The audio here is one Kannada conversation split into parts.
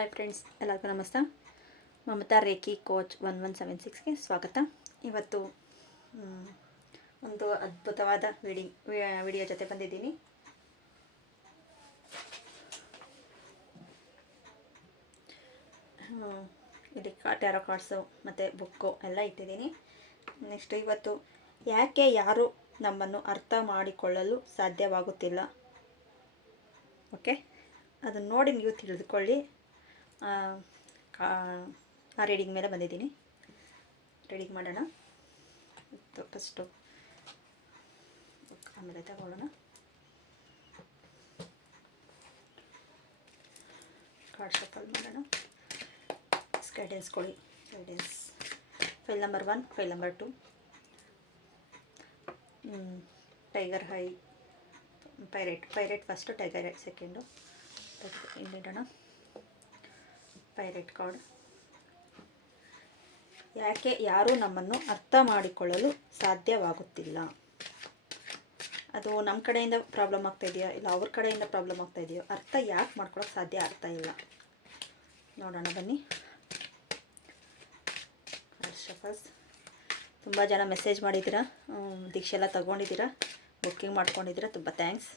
ಹಾಯ್ ಫ್ರೆಂಡ್ಸ್, ಎಲ್ಲರಿಗೂ ನಮಸ್ತೆ. ಮಮತಾ ರೇಖಿ ಕೋಚ್ 1176ಗೆ ಸ್ವಾಗತ. ಇವತ್ತು ಒಂದು ಅದ್ಭುತವಾದ ವಿಡಿಯೋ ಜೊತೆ ಬಂದಿದ್ದೀನಿ. ಇಲ್ಲಿ ಟ್ಯಾರೋ ಕಾರ್ಡ್ಸು ಮತ್ತು ಬುಕ್ಕು ಎಲ್ಲ ಇಟ್ಟಿದ್ದೀನಿ. ನೆಕ್ಸ್ಟ್ ಇವತ್ತು ಯಾಕೆ ಯಾರು ನಮ್ಮನ್ನು ಅರ್ಥ ಮಾಡಿಕೊಳ್ಳಲು ಸಾಧ್ಯವಾಗುತ್ತಿಲ್ಲ, ಓಕೆ, ಅದನ್ನು ನೋಡಿ ನೀವು ತಿಳಿದುಕೊಳ್ಳಿ. ಆ ರೀಡಿಂಗ್ ಮೇಲೆ ಬಂದಿದ್ದೀನಿ. ರೀಡಿಂಗ್ ಮಾಡೋಣ. ಫಸ್ಟು ಆಮೇಲೆ ತಗೊಳ್ಳೋಣ. ಕಾರ್ಡ್ ಶಫಲ್ ಮಾಡೋಣ. ಗೈಡೆನ್ಸ್ ಕೊಡಿ. Guidance file number 1, file number 2, tiger high, pirate first, tiger high second. ಇಲ್ಲಿಡೋಣ. Pirate card. ಯಾಕೆ ಯಾರೂ ನಮ್ಮನ್ನು ಅರ್ಥ ಮಾಡಿಕೊಳ್ಳಲು ಸಾಧ್ಯವಾಗುತ್ತಿಲ್ಲ? ಅದು ನಮ್ಮ ಕಡೆಯಿಂದ ಪ್ರಾಬ್ಲಮ್ ಆಗ್ತಾಯಿದೆಯಾ, ಇಲ್ಲ ಅವ್ರ ಕಡೆಯಿಂದ ಪ್ರಾಬ್ಲಮ್ ಆಗ್ತಾಯಿದೆಯೋ? ಅರ್ಥ ಯಾಕೆ ಮಾಡ್ಕೊಳ್ಳೋಕೆ ಸಾಧ್ಯ ಆಗ್ತಾ ಇಲ್ಲ? ನೋಡೋಣ ಬನ್ನಿ. ಶಫಲ್ಸ್. ತುಂಬ ಜನ ಮೆಸೇಜ್ ಮಾಡಿದ್ದೀರಾ, ದೀಕ್ಷೆ ಎಲ್ಲ ತಗೊಂಡಿದ್ದೀರಾ, ಬುಕ್ಕಿಂಗ್ ಮಾಡ್ಕೊಂಡಿದ್ದೀರಾ. ತುಂಬ ಥ್ಯಾಂಕ್ಸ್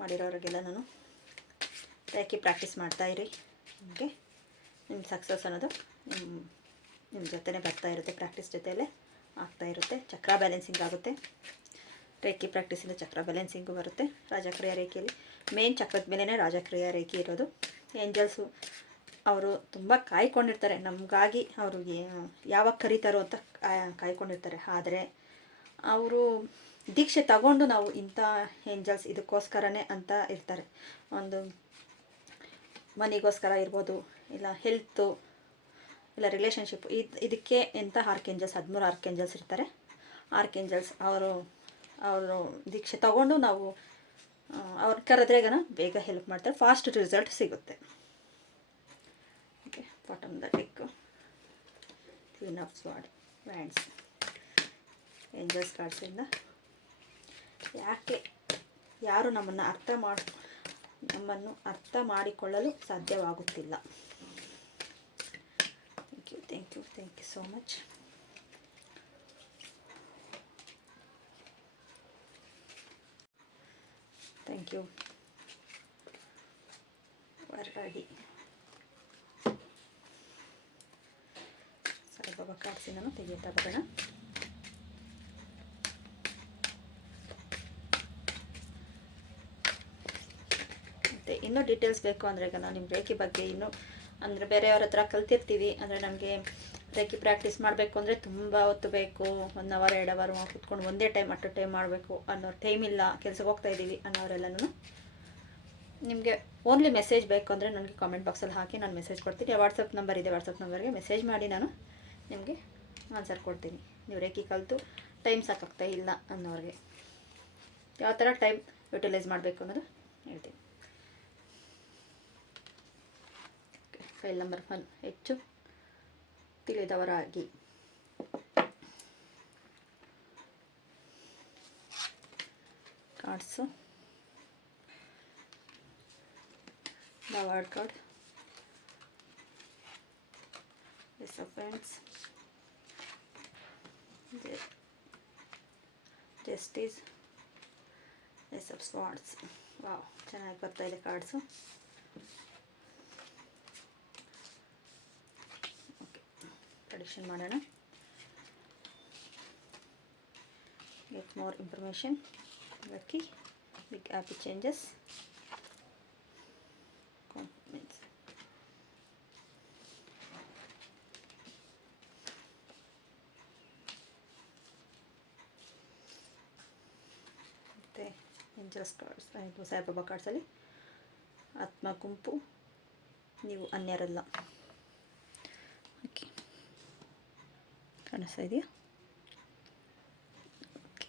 ಮಾಡಿರೋರಿಗೆಲ್ಲ. ನಾನು ರೇಖಿ ಪ್ರಾಕ್ಟೀಸ್ ಮಾಡ್ತಾಯಿರಿ. ನಿಮಗೆ ನಿಮ್ಮ ಸಕ್ಸಸ್ ಅನ್ನೋದು ನಿಮ್ಮ ಜೊತೆನೇ ಬರ್ತಾ ಇರುತ್ತೆ, ಪ್ರಾಕ್ಟೀಸ್ ಜೊತೆಯಲ್ಲೇ ಆಗ್ತಾ ಇರುತ್ತೆ. ಚಕ್ರ ಬ್ಯಾಲೆನ್ಸಿಂಗ್ ಆಗುತ್ತೆ. ರೇಖಿ ಪ್ರಾಕ್ಟೀಸಿಂದ ಚಕ್ರ ಬ್ಯಾಲೆನ್ಸಿಂಗು ಬರುತ್ತೆ. ರಾಜಕ್ರಿಯಾ ರೇಖೆಯಲ್ಲಿ ಮೇನ್ ಚಕ್ರದ ಮೇಲೇ ರಾಜಕ್ರಿಯಾ ರೇಖೆ ಇರೋದು. ಏಂಜಲ್ಸು ಅವರು ತುಂಬ ಕಾಯ್ಕೊಂಡಿರ್ತಾರೆ ನಮಗಾಗಿ. ಅವರು ಯಾವಾಗ ಕರೀತಾರೋ ಅಂತ ಕಾಯ್ಕೊಂಡಿರ್ತಾರೆ. ಆದರೆ ಅವರು ದೀಕ್ಷೆ ತಗೊಂಡು ನಾವು ಇಂಥ ಏಂಜಲ್ಸ್ ಇದಕ್ಕೋಸ್ಕರನೇ ಅಂತ ಇರ್ತಾರೆ. ಒಂದು ಮನಿಗೋಸ್ಕರ ಇರ್ಬೋದು, ಇಲ್ಲ ಹೆಲ್ತು, ಇಲ್ಲ ರಿಲೇಷನ್ಶಿಪ್, ಇದಕ್ಕೆ ಎಂಥ ಆರ್ಕೇಂಜಲ್ಸ್ 13 ಆರ್ಕೇಂಜಲ್ಸ್ ಇರ್ತಾರೆ. ಆರ್ಕೇಂಜಲ್ಸ್ ಅವರು ದೀಕ್ಷೆ ತಗೊಂಡು ನಾವು ಅವ್ರು ಕರೆದ್ರೇಗನ ಬೇಗ ಹೆಲ್ಪ್ ಮಾಡ್ತಾರೆ, ಫಾಸ್ಟ್ ರಿಸಲ್ಟ್ ಸಿಗುತ್ತೆ. Okay, bottom the deck, queen of sword, wands, angels ಕಾರ್ಡ್ಸಿಂದ ಯಾಕೆ ಯಾರು ನಮ್ಮನ್ನು ಅರ್ಥ ಮಾಡಿಕೊಳ್ಳಲು ಸಾಧ್ಯವಾಗುತ್ತಿಲ್ಲ? Thank you so much. Thank you. ವರಡಿ ಸಾಯಿಬಾಬಾ ಕಾರ್ಡ್ಸಿಂದನೂ ತೆಗೆಯುತ್ತಾ ಬರೋಣ. ಇನ್ನೂ ಡೀಟೇಲ್ಸ್ ಬೇಕು ಅಂದರೆ ಈಗ ನಾವು ನಿಮ್ಮ ರೇಖಿ ಬಗ್ಗೆ ಇನ್ನೂ ಅಂದರೆ ಬೇರೆಯವ್ರ ಹತ್ರ ಕಲ್ತಿರ್ತೀವಿ. ಅಂದರೆ ನಮಗೆ ರೇಖಿ ಪ್ರಾಕ್ಟೀಸ್ ಮಾಡಬೇಕು ಅಂದರೆ ತುಂಬ ಹೊತ್ತು ಬೇಕು, 1 ಅವರ್ 2 ಅವರ್ ಕೂತ್ಕೊಂಡು ಒಂದೇ ಟೈಮ್ ಅಟ್ ಟೈಮ್ ಮಾಡಬೇಕು ಅನ್ನೋ ಟೈಮ್ ಇಲ್ಲ, ಕೆಲಸಕ್ಕೆ ಹೋಗ್ತಾ ಇದ್ದೀವಿ ಅನ್ನೋರೆಲ್ಲನೂ ನಿಮಗೆ ಓನ್ಲಿ ಮೆಸೇಜ್ ಬೇಕು ಅಂದರೆ ನನಗೆ ಕಾಮೆಂಟ್ ಬಾಕ್ಸಲ್ಲಿ ಹಾಕಿ ನಾನು ಮೆಸೇಜ್ ಕೊಡ್ತೀನಿ. ವಾಟ್ಸಪ್ ನಂಬರ್ ಇದೆ, ವಾಟ್ಸಪ್ ನಂಬರ್ಗೆ ಮೆಸೇಜ್ ಮಾಡಿ ನಾನು ನಿಮಗೆ ಆನ್ಸರ್ ಕೊಡ್ತೀನಿ. ನೀವು ರೇಖಿ ಕಲಿತು ಟೈಮ್ ಸಾಕಾಗ್ತಾ ಇಲ್ಲ ಅನ್ನೋರಿಗೆ ಯಾವ ಥರ ಟೈಮ್ ಯುಟಿಲೈಸ್ ಮಾಡಬೇಕು ಅನ್ನೋದು ಹೇಳ್ತೀನಿ. ಫೈಲ್ ನಂಬರ್ 1, ಹೆಚ್ಚು ತಿಳಿದವರಾಗಿ. Cards, the world card, ace of friends, justice, ace of swords. Wow, ಚೆನ್ನಾಗಿ ಬರ್ತಾ ಇದೆ ಕಾರ್ಡ್ಸು. ಪ್ರೆಡಿಕ್ಷನ್ ಮಾಡೋಣ. Get more information, lucky, big happy changes, confidence. ಮತ್ತು ಏಂಜಲ್ಸ್ ಕಾರ್ಡ್ಸ್, ಇದು ಸಾಯಿಬಾಬಾ ಕಾರ್ಡ್ಸಲ್ಲಿ ಆತ್ಮ ಗುಂಪು, ನೀವು ಅನ್ಯರಲ್ಲ. ಓಕೆ, ಕಾಣಿಸ್ತಾ ಇದೆಯಾ? ಓಕೆ,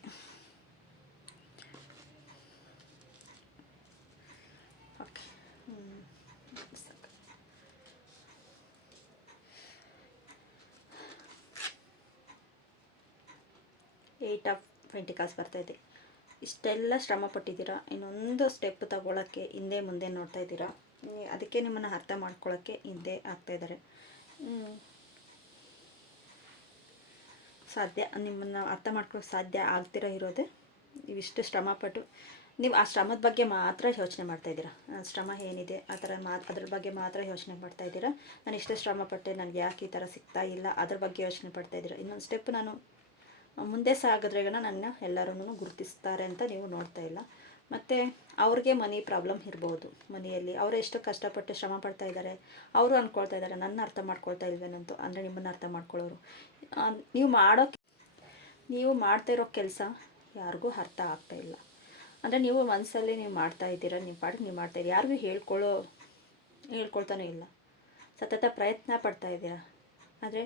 8 ಆಫ್ ಪೆಂಟಿಕಲ್ಸ್ ಬರ್ತಾಯಿದೆ. ಇಷ್ಟೆಲ್ಲ ಶ್ರಮ ಪಟ್ಟಿದ್ದೀರಾ, ಇನ್ನೊಂದು ಸ್ಟೆಪ್ ತಗೊಳ್ಳೋಕ್ಕೆ ಹಿಂದೆ ಮುಂದೆ ನೋಡ್ತಾ ಇದ್ದೀರಾ. ಅದಕ್ಕೆ ನಿಮ್ಮನ್ನು ಅರ್ಥ ಮಾಡ್ಕೊಳ್ಳೋಕ್ಕೆ ಹಿಂದೆ ಆಗ್ತಾಯಿದ್ದಾರೆ. ಸಾಧ್ಯ ನಿಮ್ಮನ್ನು ಅರ್ಥ ಮಾಡ್ಕೊಳ್ಳೋಕೆ ಸಾಧ್ಯ ಆಗ್ತಿರೋ ಇರೋದೇ ಇವಿಷ್ಟು ಶ್ರಮಪಟ್ಟು ನೀವು ಆ ಶ್ರಮದ ಬಗ್ಗೆ ಮಾತ್ರ ಯೋಚನೆ ಮಾಡ್ತಾಯಿದ್ದೀರಾ. ಶ್ರಮ ಏನಿದೆ ಆ ಥರ ಅದ್ರ ಬಗ್ಗೆ ಮಾತ್ರ ಯೋಚನೆ ಮಾಡ್ತಾಯಿದ್ದೀರಾ. ನಾನು ಇಷ್ಟೇ ಶ್ರಮಪಟ್ಟೆ, ನನಗೆ ಯಾಕೆ ಈ ಥರ ಸಿಗ್ತಾ ಇಲ್ಲ ಅದ್ರ ಬಗ್ಗೆ ಯೋಚನೆ ಪಡ್ತಾಯಿದ್ದೀರಾ. ಇನ್ನೊಂದು ಸ್ಟೆಪ್ ನಾನು ಮುಂದೆ ಸಾಗಿದ್ರೆಗನ ನನ್ನ ಎಲ್ಲರೂ ಗುರುತಿಸ್ತಾರೆ ಅಂತ ನೀವು ನೋಡ್ತಾ ಇಲ್ಲ. ಮತ್ತು ಅವ್ರಿಗೆ ಮನಿ ಪ್ರಾಬ್ಲಮ್ ಇರ್ಬೋದು. ಮನೆಯಲ್ಲಿ ಅವರು ಎಷ್ಟು ಕಷ್ಟಪಟ್ಟು ಶ್ರಮ ಪಡ್ತಾ ಇದ್ದಾರೆ, ಅವರು ಅಂದ್ಕೊಳ್ತಾ ಇದ್ದಾರೆ ನನ್ನ ಅರ್ಥ ಮಾಡ್ಕೊಳ್ತಾ ಇಲ್ವೇನಂತೂ. ಅಂದರೆ ನಿಮ್ಮನ್ನು ಅರ್ಥ ಮಾಡ್ಕೊಳ್ಳೋರು ನೀವು ಮಾಡ್ತಾ ಇರೋ ಕೆಲಸ ಯಾರಿಗೂ ಅರ್ಥ ಆಗ್ತಾಯಿಲ್ಲ. ಅಂದರೆ ನೀವು ಮನಸ್ಸಲ್ಲಿ ನೀವು ಮಾಡ್ತಾ ಇದ್ದೀರಾ, ನಿಮ್ಮ ಪಾಡಿಗೆ ನೀವು ಮಾಡ್ತಾಯಿದ್ದೀರಾ, ಯಾರಿಗೂ ಹೇಳ್ಕೊಳ್ತಾನೆ ಇಲ್ಲ. ಸತತ ಪ್ರಯತ್ನ ಪಡ್ತಾ ಇದ್ದೀರಾ. ಆದರೆ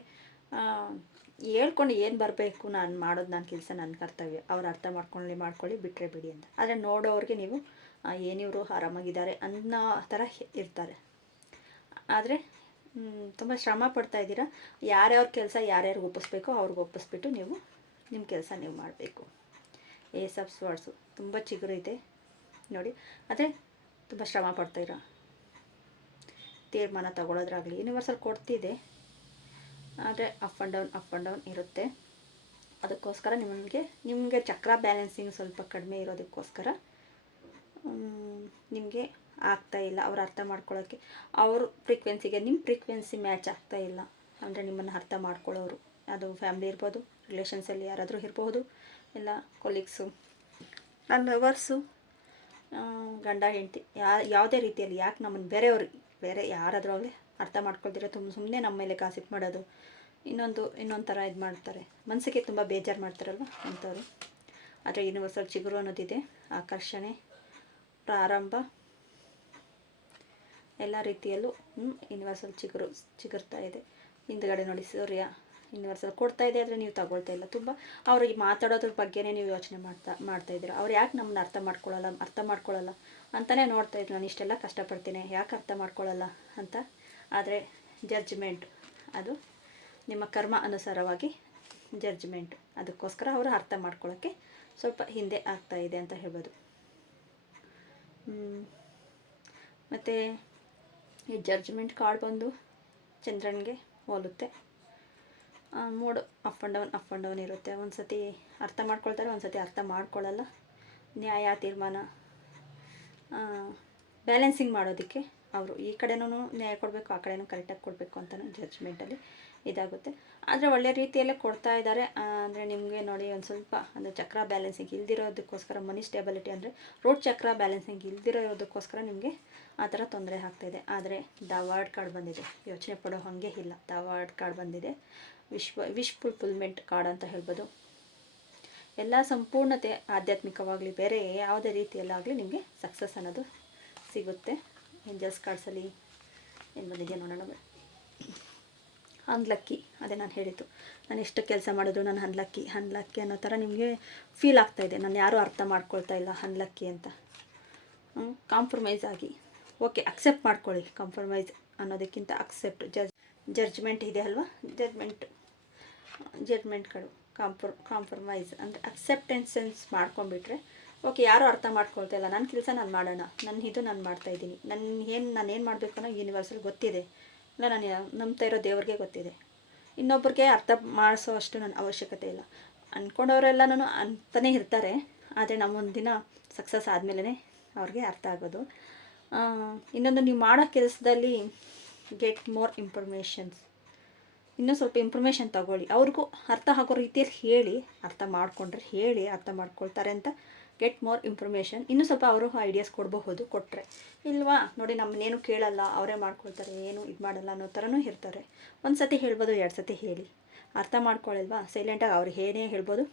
ಹೇಳ್ಕೊಂಡು ಏನು ಬರಬೇಕು, ನಾನು ಮಾಡೋದು ನನ್ನ ಕೆಲಸ, ನನ್ನ ಕರ್ತವ್ಯ, ಅವ್ರು ಅರ್ಥ ಮಾಡ್ಕೊಳ್ಳಿ ಬಿಟ್ಟರೆ ಬಿಡಿ ಅಂತ. ಆದರೆ ನೋಡೋರಿಗೆ ನೀವು ಏನಿವರು ಆರಾಮಾಗಿದ್ದಾರೆ ಅನ್ನೋ ಥರ ಇರ್ತಾರೆ. ಆದರೆ ತುಂಬ ಶ್ರಮ ಪಡ್ತಾ ಇದ್ದೀರಾ. ಯಾರ್ಯಾರ ಕೆಲಸ ಯಾರ್ಯಾರು ಒಪ್ಪಿಸ್ಬೇಕೋ ಅವ್ರಿಗೆ ಒಪ್ಪಿಸ್ಬಿಟ್ಟು ನೀವು ನಿಮ್ಮ ಕೆಲಸ ನೀವು ಮಾಡಬೇಕು. ಏಸ್ ಆಫ್ ಸ್ವಾರ್ಡ್ಸು ತುಂಬ ಚಿಗುರು ಇದೆ ನೋಡಿ. ಆದರೆ ತುಂಬ ಶ್ರಮ ಪಡ್ತಾಯಿರ. ತೀರ್ಮಾನ ತಗೊಳ್ಳೋದ್ರಾಗಲಿ ಯೂನಿವರ್ಸಲ್ ಕೊಡ್ತಿದೆ, ಆದರೆ ಅಪ್ ಆ್ಯಂಡ್ ಡೌನ್ ಇರುತ್ತೆ. ಅದಕ್ಕೋಸ್ಕರ ನಿಮಗೆ ಚಕ್ರ ಬ್ಯಾಲೆನ್ಸಿಂಗ್ ಸ್ವಲ್ಪ ಕಡಿಮೆ ಇರೋದಕ್ಕೋಸ್ಕರ ನಿಮಗೆ ಆಗ್ತಾಯಿಲ್ಲ. ಅವ್ರು ಅರ್ಥ ಮಾಡ್ಕೊಳ್ಳೋಕ್ಕೆ ಅವ್ರ ಫ್ರೀಕ್ವೆನ್ಸಿಗೆ ನಿಮ್ಮ ಫ್ರೀಕ್ವೆನ್ಸಿ ಮ್ಯಾಚ್ ಆಗ್ತಾಯಿಲ್ಲ. ಅಂದರೆ ನಿಮ್ಮನ್ನು ಅರ್ಥ ಮಾಡ್ಕೊಳ್ಳೋರು, ಅದು ಫ್ಯಾಮಿಲಿ ಇರ್ಬೋದು, ರಿಲೇಷನ್ಸಲ್ಲಿ ಯಾರಾದರೂ ಇರ್ಬೋದು, ಇಲ್ಲ ಕೊಲೀಗ್ಸು, ನನ್ನ ಲವರ್ಸು, ಗಂಡ ಹೆಂಡತಿ, ಯಾವುದೇ ರೀತಿಯಲ್ಲಿ, ಯಾಕೆ ನಮ್ಮನ್ನು ಬೇರೆ ಯಾರಾದರೂ ಆಗಲಿ ಅರ್ಥ ಮಾಡ್ಕೊಳ್ದಿರೋ ಸುಮ್ಮನೆ ನಮ್ಮ ಮೇಲೆ ಕಾಸಿಪ್ ಮಾಡೋದು, ಇನ್ನೊಂದು ಥರ ಇದು ಮಾಡ್ತಾರೆ, ಮನಸ್ಸಿಗೆ ತುಂಬ ಬೇಜಾರು ಮಾಡ್ತಾರಲ್ವ ಅಂಥವ್ರು. ಆದರೆ ಯೂನಿವರ್ಸಲ್ ಚಿಗುರು ಅನ್ನೋದಿದೆ, ಆಕರ್ಷಣೆ, ಪ್ರಾರಂಭ, ಎಲ್ಲ ರೀತಿಯಲ್ಲೂ ಯೂನಿವರ್ಸಲ್ ಚಿಗುರ್ತಾ ಇದೆ. ಹಿಂದ್ಗಡೆ ನೋಡಿ ಸೂರ್ಯ ಯೂನಿವರ್ಸಲ್ ಕೊಡ್ತಾ ಇದೆ, ಆದರೆ ನೀವು ತಗೊಳ್ತಾ ಇಲ್ಲ. ತುಂಬ ಅವ್ರಿಗೆ ಮಾತಾಡೋದ್ರ ಬಗ್ಗೆನೇ ನೀವು ಯೋಚನೆ ಮಾಡ್ತಾ ಇದ್ದೀರಾ. ಅವ್ರು ಯಾಕೆ ನಮ್ಮನ್ನ ಅರ್ಥ ಮಾಡ್ಕೊಳ್ಳಲ್ಲ ಅಂತಲೇ ನೋಡ್ತಾ ಇದ್ರು. ನಾನು ಇಷ್ಟೆಲ್ಲ ಕಷ್ಟಪಡ್ತೀನಿ, ಯಾಕೆ ಅರ್ಥ ಮಾಡ್ಕೊಳ್ಳಲ್ಲ ಅಂತ. ಆದರೆ ಜಡ್ಜ್ಮೆಂಟ್, ಅದು ನಿಮ್ಮ ಕರ್ಮ ಅನುಸಾರವಾಗಿ ಜಡ್ಜ್ಮೆಂಟ್, ಅದಕ್ಕೋಸ್ಕರ ಅವರು ಅರ್ಥ ಮಾಡ್ಕೊಳ್ಳೋಕ್ಕೆ ಸ್ವಲ್ಪ ಹಿಂದೆ ಆಗ್ತಾ ಇದೆ ಅಂತ ಹೇಳ್ಬೋದು. ಮತ್ತು ಈ ಜಡ್ಜ್ಮೆಂಟ್ ಕಾರ್ಡ್ ಬಂದು ಚಂದ್ರನಿಗೆ ಹೋಲುತ್ತೆ. ಮೂಡ್ ಅಪ್ ಆ್ಯಂಡ್ ಡೌನ್ ಇರುತ್ತೆ. ಒಂದು ಸತಿ ಅರ್ಥ ಮಾಡ್ಕೊಳ್ತಾರೆ, ಒಂದು ಸತಿ ಅರ್ಥ ಮಾಡ್ಕೊಳ್ಳಲ್ಲ. ನ್ಯಾಯ, ತೀರ್ಮಾನ, ಬ್ಯಾಲೆನ್ಸಿಂಗ್ ಮಾಡೋದಕ್ಕೆ ಅವರು ಈ ಕಡೆನೂ ನ್ಯಾಯ ಕೊಡಬೇಕು, ಆ ಕಡೆನೂ ಕರೆಕ್ಟಾಗಿ ಕೊಡಬೇಕು ಅಂತಲೂ ಜಡ್ಜ್ಮೆಂಟಲ್ಲಿ ಇದಾಗುತ್ತೆ. ಆದರೆ ಒಳ್ಳೆ ರೀತಿಯಲ್ಲೇ ಕೊಡ್ತಾ ಇದ್ದಾರೆ. ಅಂದರೆ ನಿಮಗೆ ನೋಡಿ ಒಂದು ಸ್ವಲ್ಪ ಅಂದರೆ ಚಕ್ರ ಬ್ಯಾಲೆನ್ಸಿಂಗ್ ಇಲ್ದಿರೋದಕ್ಕೋಸ್ಕರ, ಮನಿ ಸ್ಟೇಬಿಲಿಟಿ ಅಂದರೆ ರೂಟ್ ಚಕ್ರ ಬ್ಯಾಲೆನ್ಸಿಂಗ್ ಇಲ್ದಿರೋದಕ್ಕೋಸ್ಕರ ನಿಮಗೆ ಆ ಥರ ತೊಂದರೆ ಆಗ್ತಾಯಿದೆ. ಆದರೆ ದ ವರ್ಡ್ ಕಾರ್ಡ್ ಬಂದಿದೆ, ಯೋಚನೆ ಪಡೋ ಹಾಗೆ ಇಲ್ಲ. ದ ವರ್ಡ್ ಕಾರ್ಡ್ ಬಂದಿದೆ, ವಿಶ್ ಫುಲ್ಫಿಲ್ಮೆಂಟ್ ಕಾರ್ಡ್ ಅಂತ ಹೇಳ್ಬೋದು. ಎಲ್ಲ ಸಂಪೂರ್ಣತೆ, ಆಧ್ಯಾತ್ಮಿಕವಾಗಲಿ ಬೇರೆ ಯಾವುದೇ ರೀತಿಯಲ್ಲಾಗಲಿ ನಿಮಗೆ ಸಕ್ಸಸ್ ಅನ್ನೋದು ಸಿಗುತ್ತೆ. ಏಂಜಲ್ಸ್ ಕಾರ್ಡ್ಸಲ್ಲಿ ಏನು ಬಂದಿದೆ ನೋಡೋಣ. ಅನ್ಲಕ್ಕಿ, ಅದೇ ನಾನು ಹೇಳಿದ್ದು, ನಾನು ಎಷ್ಟು ಕೆಲಸ ಮಾಡಿದ್ರು ನಾನು ಅನ್ಲಕ್ಕಿ ಅನ್ನೋ ಥರ ನಿಮಗೆ ಫೀಲ್ ಆಗ್ತಾಯಿದೆ. ನಾನು ಯಾರೂ ಅರ್ಥ ಮಾಡ್ಕೊಳ್ತಾ ಇಲ್ಲ ಅನ್ಲಕ್ಕಿ ಅಂತ. ಕಾಂಪ್ರಮೈಸ್ ಆಗಿ, ಓಕೆ ಅಕ್ಸೆಪ್ಟ್ ಮಾಡ್ಕೊಳ್ಳಿ. ಕಾಂಪ್ರಮೈಸ್ ಅನ್ನೋದಕ್ಕಿಂತ ಅಕ್ಸೆಪ್ಟ್, ಜಡ್ಜ್ಮೆಂಟ್ ಇದೆ ಅಲ್ವಾ, ಜಡ್ಜ್ಮೆಂಟ್ಗಳು, ಕಾಂಪ್ರಮೈಸ್ ಅಂದರೆ ಅಕ್ಸೆಪ್ಟೆನ್ಸೆನ್ಸ್ ಮಾಡ್ಕೊಂಡ್ಬಿಟ್ರೆ ಓಕೆ, ಯಾರೂ ಅರ್ಥ ಮಾಡ್ಕೊಳ್ತಾ ಇಲ್ಲ, ನನ್ನ ಕೆಲಸ ನಾನು ಮಾಡೋಣ, ನಾನು ಮಾಡ್ತಾಯಿದ್ದೀನಿ, ನಾನೇನು ಮಾಡಬೇಕು ಅನ್ನೋ ಯೂನಿವರ್ಸಲ್ ಗೊತ್ತಿದೆ, ಇಲ್ಲ ನಾನು ನಂಬ್ತಾ ಇರೋ ದೇವ್ರಿಗೆ ಗೊತ್ತಿದೆ. ಇನ್ನೊಬ್ರಿಗೆ ಅರ್ಥ ಮಾಡಿಸೋ ಅಷ್ಟು ನನ್ನ ಅವಶ್ಯಕತೆ ಇಲ್ಲ. ಅಂದ್ಕೊಂಡವರೆಲ್ಲನೂ ಅಂತಲೇ ಇರ್ತಾರೆ, ಆದರೆ ನಮ್ಮೊಂದು ದಿನ ಸಕ್ಸಸ್ ಆದಮೇಲೆ ಅವ್ರಿಗೆ ಅರ್ಥ ಆಗೋದು. ಇನ್ನೊಂದು, ನೀವು ಮಾಡೋ ಕೆಲಸದಲ್ಲಿ ಗೆಟ್ ಮೋರ್ ಇನ್ಫಾರ್ಮೇಷನ್ಸ್, ಇನ್ನೂ ಸ್ವಲ್ಪ ಇನ್ಫಾರ್ಮೇಷನ್ ತಗೊಳ್ಳಿ. ಅವ್ರಿಗೂ ಅರ್ಥ ಆಗೋ ರೀತಿಯಲ್ಲಿ ಹೇಳಿ, ಅರ್ಥ ಮಾಡ್ಕೊಂಡ್ರೆ ಹೇಳಿ ಅರ್ಥ ಮಾಡ್ಕೊಳ್ತಾರೆ ಅಂತ. ಗೆಟ್ ಮೋರ್ ಇನ್ಫಾರ್ಮೇಷನ್, ಇನ್ನೂ ಸ್ವಲ್ಪ ಅವರು ಐಡಿಯಾಸ್ ಕೊಡಬಹುದು. ಕೊಟ್ಟರೆ ಇಲ್ವಾ ನೋಡಿ, ನಮ್ಮನ್ನೇನು ಕೇಳಲ್ಲ, ಅವರೇ ಮಾಡ್ಕೊಳ್ತಾರೆ, ಏನು ಇದು ಮಾಡಲ್ಲ ಅನ್ನೋ ಥರನೂ ಇರ್ತಾರೆ. ಒಂದು ಸತಿ ಹೇಳ್ಬೋದು, 2 ಸತಿ ಹೇಳಿ. ಅರ್ಥ ಮಾಡ್ಕೊಳ್ಳಲ್ವಾ, ಸೈಲೆಂಟಾಗಿ ಅವ್ರಿಗೆ ಏನೇ ಹೇಳ್ಬೋದು,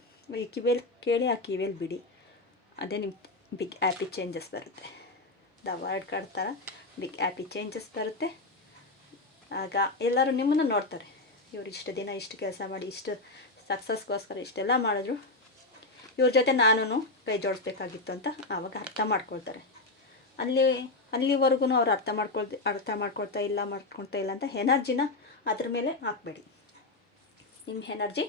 ಈ ಕಿವಿಯಲ್ಲಿ ಕೇಳಿ, ಆ ಕಿವಿಯಲ್ಲಿ ಬಿಡಿ. ಅದೇ ನಿಮ್ಮ ಬಿಗ್ ಹ್ಯಾಪಿ ಚೇಂಜಸ್ ಬರುತ್ತೆ. ದ ವರ್ಡ್ ಕಾರ್ಡ್ ಥರ ಬಿಗ್ ಹ್ಯಾಪಿ ಚೇಂಜಸ್ ಬರುತ್ತೆ. ಆಗ ಎಲ್ಲರೂ ನಿಮ್ಮನ್ನು ನೋಡ್ತಾರೆ, ಇವರು ಇಷ್ಟು ದಿನ ಇಷ್ಟು ಕೆಲಸ ಮಾಡಿ, ಇಷ್ಟು ಸಕ್ಸಸ್ಗೋಸ್ಕರ ಇಷ್ಟೆಲ್ಲ ಮಾಡಿದ್ರು, ಇವ್ರ ಜೊತೆ ನಾನು ಕೈ ಜೋಡಿಸ್ಬೇಕಾಗಿತ್ತು ಅಂತ ಆವಾಗ ಅರ್ಥ ಮಾಡ್ಕೊಳ್ತಾರೆ. ಅಲ್ಲಿವರೆಗೂ ಅವ್ರು ಅರ್ಥ ಮಾಡ್ಕೊಳ್ತಾ ಇಲ್ಲ ಅಂತ ಎನರ್ಜಿನ ಅದ್ರ ಮೇಲೆ ಹಾಕಬೇಡಿ. ನಿಮ್ಮ ಎನರ್ಜಿ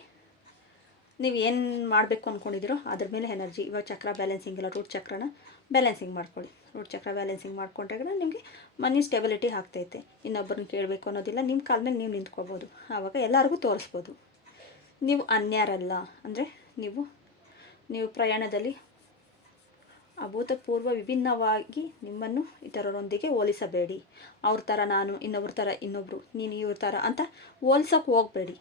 ನೀವು ಏನು ಮಾಡಬೇಕು ಅಂದ್ಕೊಂಡಿದ್ದೀರೋ ಅದ್ರ ಮೇಲೆ ಎನರ್ಜಿ. ಇವಾಗ ಚಕ್ರ ಬ್ಯಾಲೆನ್ಸಿಂಗ್ ಇಲ್ಲ, ರೂಟ್ ಚಕ್ರನ ಬ್ಯಾಲೆನ್ಸಿಂಗ್ ಮಾಡ್ಕೊಳ್ಳಿ. ರೂಟ್ ಚಕ್ರ ಬ್ಯಾಲೆನ್ಸಿಂಗ್ ಮಾಡಿಕೊಂಡ್ರೆ ನಿಮಗೆ ಮನಿ ಸ್ಟೆಬಿಲಿಟಿ ಆಗ್ತೈತೆ. ಇನ್ನೊಬ್ಬರನ್ನ ಕೇಳಬೇಕು ಅನ್ನೋದಿಲ್ಲ, ನಿಮ್ಮ ಕಾಲ ಮೇಲೆ ನೀವು ನಿಂತ್ಕೋಬೋದು. ಆವಾಗ ಎಲ್ಲರಿಗೂ ತೋರಿಸ್ಬೋದು ನೀವು ಅನ್ಯಾರಲ್ಲ. ಅಂದರೆ ನೀವು ಪ್ರಯಾಣದಲ್ಲಿ ಅಭೂತಪೂರ್ವ ವಿಭಿನ್ನವಾಗಿ ನಿಮ್ಮನ್ನು ಇತರರೊಂದಿಗೆ ಹೋಲಿಸಬೇಡಿ. ಅವ್ರ ಥರ ನಾನು, ಇನ್ನೊಬ್ರ ಥರ ಇನ್ನೊಬ್ಬರು, ನೀನು ಇವ್ರ ಥರ ಅಂತ ಹೋಲ್ಸೋಕ್ಕೆ ಹೋಗಬೇಡಿ.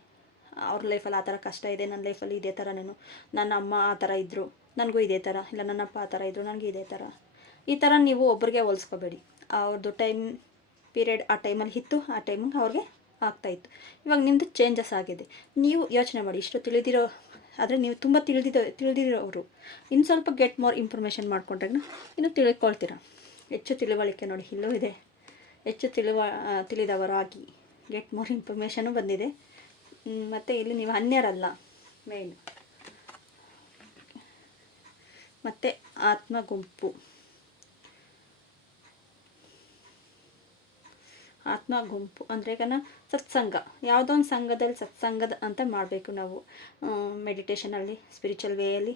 ಅವ್ರ ಲೈಫಲ್ಲಿ ಆ ಥರ ಕಷ್ಟ ಇದೆ, ನನ್ನ ಲೈಫಲ್ಲಿ ಇದೇ ಥರ, ನನ್ನ ಅಮ್ಮ ಆ ಥರ ಇದ್ದರು, ನನಗೂ ಇದೇ ಥರ, ಇಲ್ಲ ನನ್ನಪ್ಪ ಆ ಥರ ಇದ್ದರು, ನನಗೆ ಇದೇ ಥರ, ಈ ಥರ ನೀವು ಒಬ್ರಿಗೆ ಹೋಲಿಸ್ಕೋಬೇಡಿ. ಅವ್ರದ್ದು ಟೈಮ್ ಪೀರಿಯಡ್ ಆ ಟೈಮಲ್ಲಿ ಇತ್ತು, ಆ ಟೈಮಿಗೆ ಅವ್ರಿಗೆ ಆಗ್ತಾಯಿತ್ತು. ಇವಾಗ ನಿಮ್ಮದು ಚೇಂಜಸ್ ಆಗಿದೆ. ನೀವು ಯೋಚನೆ ಮಾಡಿ, ಇಷ್ಟು ತಿಳಿದಿರೋ ಆದರೆ ನೀವು ತುಂಬ ತಿಳಿದಿರೋರು ಇನ್ನು ಸ್ವಲ್ಪ ಗೆಟ್ ಮೋರ್ ಇನ್ಫಾರ್ಮೇಷನ್ ಮಾಡಿಕೊಂಡ್ರೆ ಇನ್ನು ತಿಳ್ಕೊಳ್ತೀರ. ಹೆಚ್ಚು ತಿಳುವಳಿಕೆ ನೋಡಿ ಇಲ್ಲೂ ಇದೆ. ಹೆಚ್ಚು ತಿಳಿದವರಾಗಿ ಗೆಟ್ ಮೋರ್ ಇನ್ಫಾರ್ಮೇಷನು ಬಂದಿದೆ. ಮತ್ತು ಇಲ್ಲಿ ನೀವು ಅನ್ಯರಲ್ಲ ಮೇಯ್ನ್. ಮತ್ತು ಆತ್ಮ ಗುಂಪು ಅಂದರೆ ಈಗ ಸತ್ಸಂಗ, ಯಾವುದೋ ಒಂದು ಸಂಘದಲ್ಲಿ ಸತ್ಸಂಗದ ಅಂತ ಮಾಡಬೇಕು ನಾವು. ಮೆಡಿಟೇಷನಲ್ಲಿ, ಸ್ಪಿರಿಚುವಲ್ ವೇಯಲ್ಲಿ,